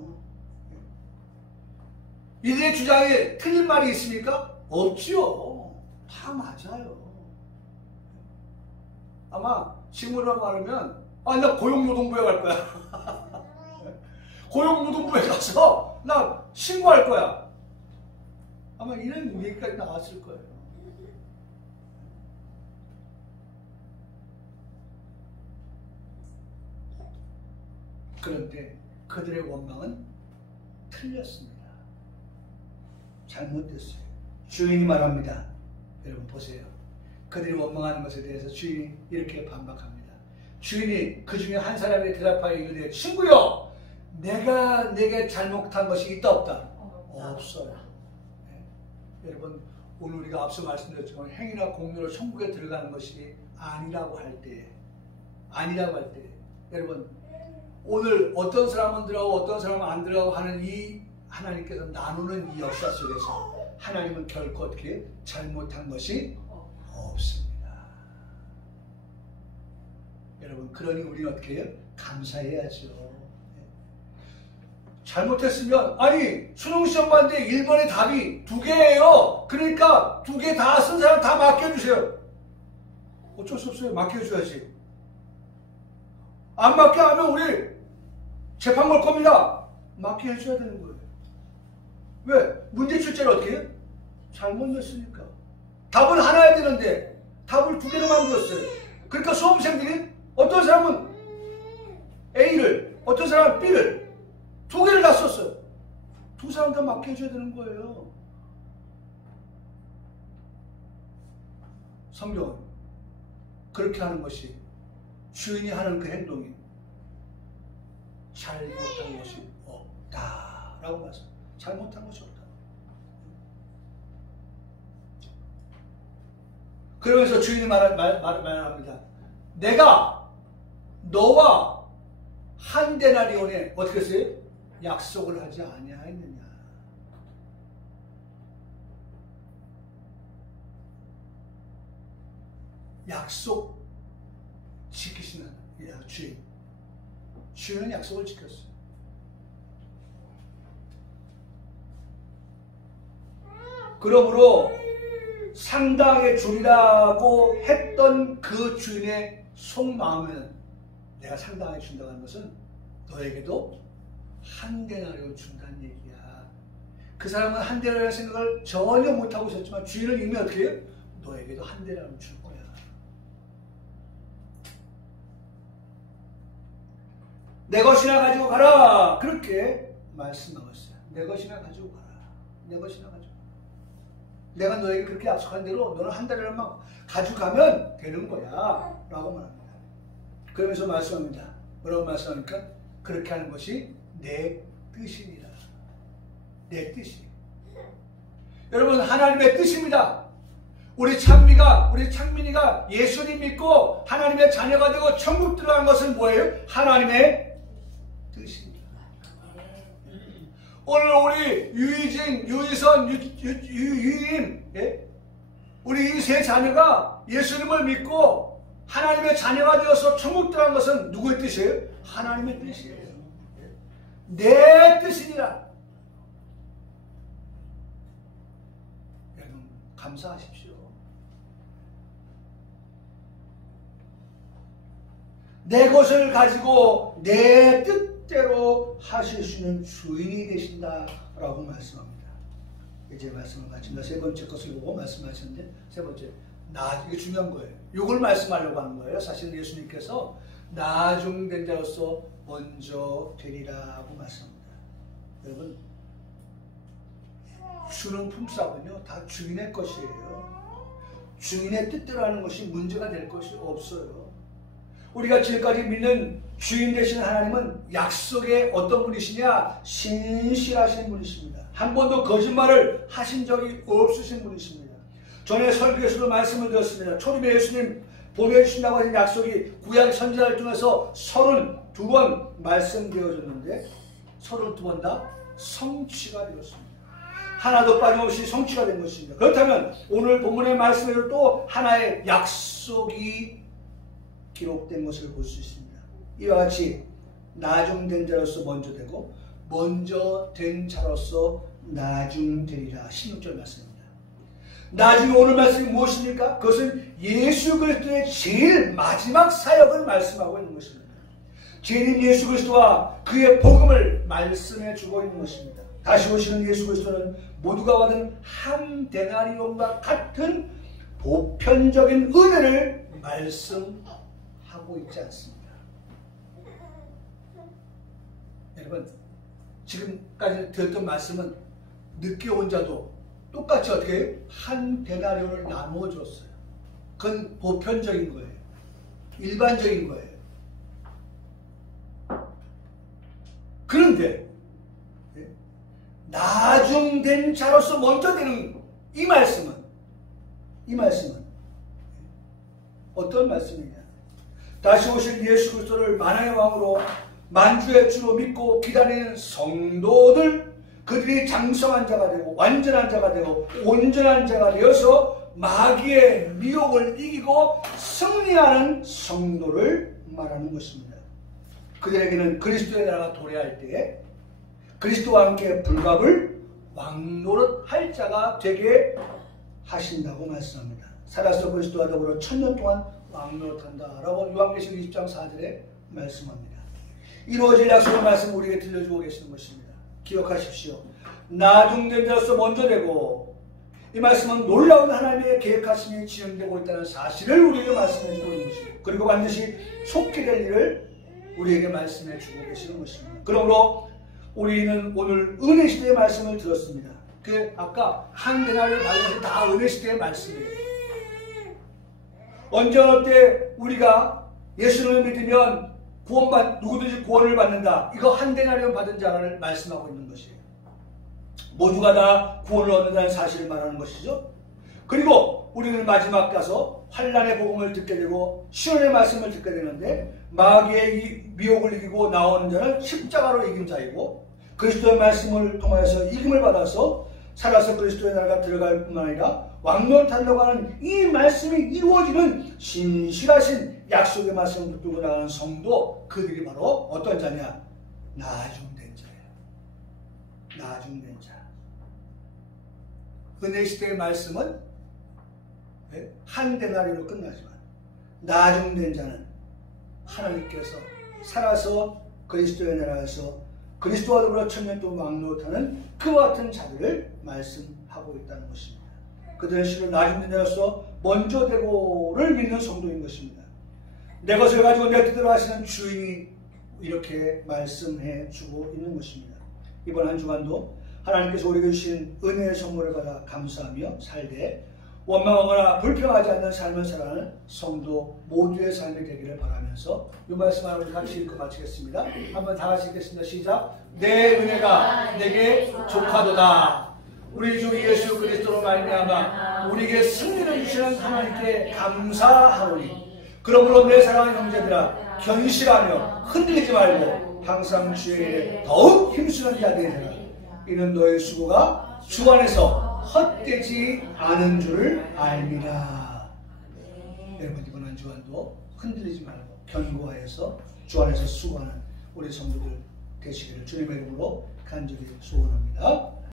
이들의 주장에 틀린 말이 있습니까? 없죠. 다 맞아요. 아마 지금으로 말하면 나 고용노동부에 갈 거야. 고용노동부에 가서 나 신고할 거야. 아마 이런 얘기까지 나왔을 거예요. 그런데 그들의 원망은 틀렸습니다. 잘못됐어요. 주인이 말합니다. 여러분 보세요. 그들이 원망하는 것에 대해서 주인이 이렇게 반박합니다. 주인이 그 중에 한 사람의 대답하여 이르되 친구여, 내가 내게 잘못한 것이 있다 없다? 없어요. 네. 여러분 오늘 우리가 앞서 말씀드렸지만 행위나 공로로 천국에 들어가는 것이 아니라고 할 때 여러분 오늘 어떤 사람은 들어가고 어떤 사람은 안 들어가고 하는 이 하나님께서 나누는 이 역사 속에서 하나님은 결코 어떻게 잘못한 것이 없습니다. 여러분 그러니 우리는 어떻게 해요? 감사해야죠. 잘못했으면 수능시험 봤는데 1번의 답이 2개예요. 그러니까 2개 다 쓴 사람 다 맡겨주세요. 어쩔 수 없어요. 맡겨줘야지. 안 맡게 하면 우리 재판 걸 겁니다. 맡게 해줘야 되는 거예요. 왜? 문제 출제를 어떻게 해요? 잘못 냈으니까. 답은 하나야 되는데 답을 2개로 만들었어요. 그러니까 수험생들이 어떤 사람은 A를 어떤 사람은 B를 2개를 다 썼어요. 2 사람 다 맡게 해줘야 되는 거예요. 성경은 그렇게 하는 것이 주인이 하는 그 행동이 잘못한 것이 없다라고 말씀. 잘못한 것이 없다. 그러면서 주인이 말합니다. 내가 너와 한 데나리온에 어떻게 했어요? 약속을 하지 아니하였느냐. 약속 지키시는 주인. 주인은 약속을 지켰어요. 그러므로 상당히 주리라고 했던 그 주인의 속마음에는 내가 상당히 준다고 하는 것은 너에게도 한 데나리온 준다는 얘기야. 그 사람은 한 데나리온 생각을 전혀 못하고 있었지만 주인은 이미 어떻게 해요? 너에게도 한 데나리온 줄 거야. 내 것이나 가지고 가라. 그렇게 말씀하셨어요. 내 것이나 가지고 가라. 내 것이나 가지고 가라. 내가 너에게 그렇게 약속한 대로 너는 한 달에만 가져가면 되는 거야. 라고 말합니다. 그러면서 말씀합니다. 뭐라고 말씀합니까? 그렇게 하는 것이 내 뜻이니라. 내 뜻이. 여러분 하나님의 뜻입니다. 우리 창민이가 예수님 믿고 하나님의 자녀가 되고 천국 들어간 것은 뭐예요? 하나님의 뜻입니다. 오늘 우리 유희진, 유희선, 유희임, 예? 우리 이 세 자녀가 예수님을 믿고 하나님의 자녀가 되어서 천국 들어간 것은 누구의 뜻이에요? 하나님의 뜻이에요. 내 뜻이니라. 여러분 감사하십시오. 내 것을 가지고 내 뜻대로 하실 수 있는 주인이 되신다라고 말씀합니다. 이제 말씀을 마칩니다. 세 번째 것을 보고 말씀하셨는데, 세 번째, 이게 중요한 거예요. 이걸 말씀하려고 하는 거예요. 사실 예수님께서 나중된 자로서 먼저 되리라고 말씀합니다. 여러분, 주는 품삯은요 다 주인의 것이에요. 주인의 뜻대로 하는 것이 문제가 될 것이 없어요. 우리가 지금까지 믿는 주인 되신 하나님은 약속의 어떤 분이시냐? 신실하신 분이십니다. 한 번도 거짓말을 하신 적이 없으신 분이십니다. 전에 설교에서도 말씀을 드렸습니다. 초림에 예수님 보내주신다고 하는 약속이 구약 선지자를 통해서 32번 말씀되어졌는데 32번 다 성취가 되었습니다. 하나도 빠짐없이 성취가 된 것입니다. 그렇다면 오늘 본문의 말씀에도 또 하나의 약속이 기록된 것을 볼 수 있습니다. 이와 같이 나중된 자로서 먼저 되고 먼저 된 자로서 나중되리라. 16절 말씀입니다. 나중에 오늘 말씀이 무엇입니까? 그것은 예수 그리스도의 제일 마지막 사역을 말씀하고 있는 것입니다. 죄인 예수 그리스도와 그의 복음을 말씀해 주고 있는 것입니다. 다시 오시는 예수 그리스도는 모두가 받은 한 데나리온과 같은 보편적인 은혜를 말씀하고 있지 않습니다. 여러분, 지금까지 들었던 말씀은 늦게 온 자도 똑같이 어떻게 해요? 한 데나리온을 나누어 줬어요. 그건 보편적인 거예요. 일반적인 거예요. 그런데 나중된 자로서 먼저 되는 이 말씀은 어떤 말씀이냐? 다시 오실 예수 그리스도를 만왕의 왕으로 만주의 주로 믿고 기다리는 성도들, 그들이 장성한 자가 되고 완전한 자가 되고 온전한 자가 되어서 마귀의 미혹을 이기고 승리하는 성도를 말하는 것입니다. 그들에게는 그리스도의 나라가 도래할 때에 그리스도와 함께 불갑을 왕노릇할 자가 되게 하신다고 말씀합니다. 살아서 그리스도와 더불어 1000년 동안 왕노릇한다라고 요한계시록 20장 4절에 말씀합니다. 이루어질 약속의 말씀 우리에게 들려주고 계시는 것입니다. 기억하십시오. 나중된 자로서 먼저 되고, 이 말씀은 놀라운 하나님의 계획하심이 진행되고 있다는 사실을 우리에게 말씀해 주고 있는 것입니다. 그리고 반드시 속히 될 일을 우리에게 말씀해 주고 계시는 것입니다. 그러므로 우리는 오늘 은혜 시대의 말씀을 들었습니다. 그 아까 한 데나리온을 받은 것이 다 은혜 시대의 말씀이에요. 언제 어느 때 우리가 예수를 믿으면 누구든지 구원을 받는다. 이거 한 데나리온 받은 자를 말씀하고 있는 것이에요. 모두가 다 구원을 얻는다는 사실을 말하는 것이죠. 그리고 우리는 마지막 가서 환난의 복음을 듣게 되고 시온의 말씀을 듣게 되는데, 마귀의 미혹을 이기고 나오는 자는 십자가로 이긴 자이고, 그리스도의 말씀을 통하여서 이김을 받아서 살아서 그리스도의 나라가 들어갈 뿐만 아니라 왕노릇하려고 하는 이 말씀이 이루어지는 신실하신 약속의 말씀을 붙들고 나가는 성도, 그들이 바로 어떤 자냐? 나중된 자예요. 나중된 자. 은혜 시대의 말씀은 한 데나리로 끝나지만, 나중된 자는 하나님께서 살아서 그리스도의 나라에서 그리스도와 더불어 1000년 동안 왕노릇하는 그와 같은 자들을 말씀하고 있다는 것입니다. 그들은 실로 나중된 자로서 먼저 되고를 믿는 성도인 것입니다. 내 것을 가지고 내 뜻대로 하시는 주인이 이렇게 말씀해 주고 있는 것입니다. 이번 한 주간도 하나님께서 우리에게 주신 은혜의 선물을 받아 감사하며 살되 원망하거나 불평하지 않는 삶을 살아가는 성도 모두의 삶이 되기를 바라면서 이 말씀 하나 우리 같이 읽고 마치겠습니다. 한번 다 같이 읽겠습니다. 시작. 내 은혜가 내게 족하도다. 우리 주 예수 그리스도로 말미암아 우리에게 승리를 주시는 하나님께 감사하오니, 그러므로 내 사랑하는 형제들아, 견실하며 흔들리지 말고 항상 주의 일에 더욱 힘쓰는 자 되리라. 이는 너의 수고가 주 안에서 헛되지 않은 줄을 알미라. 여러분 이번 한 주간도 흔들리지 말고 견고하여서 주 안에서 수고하는 우리 성도들 되시기를 주님의 이름으로 간절히 소원합니다.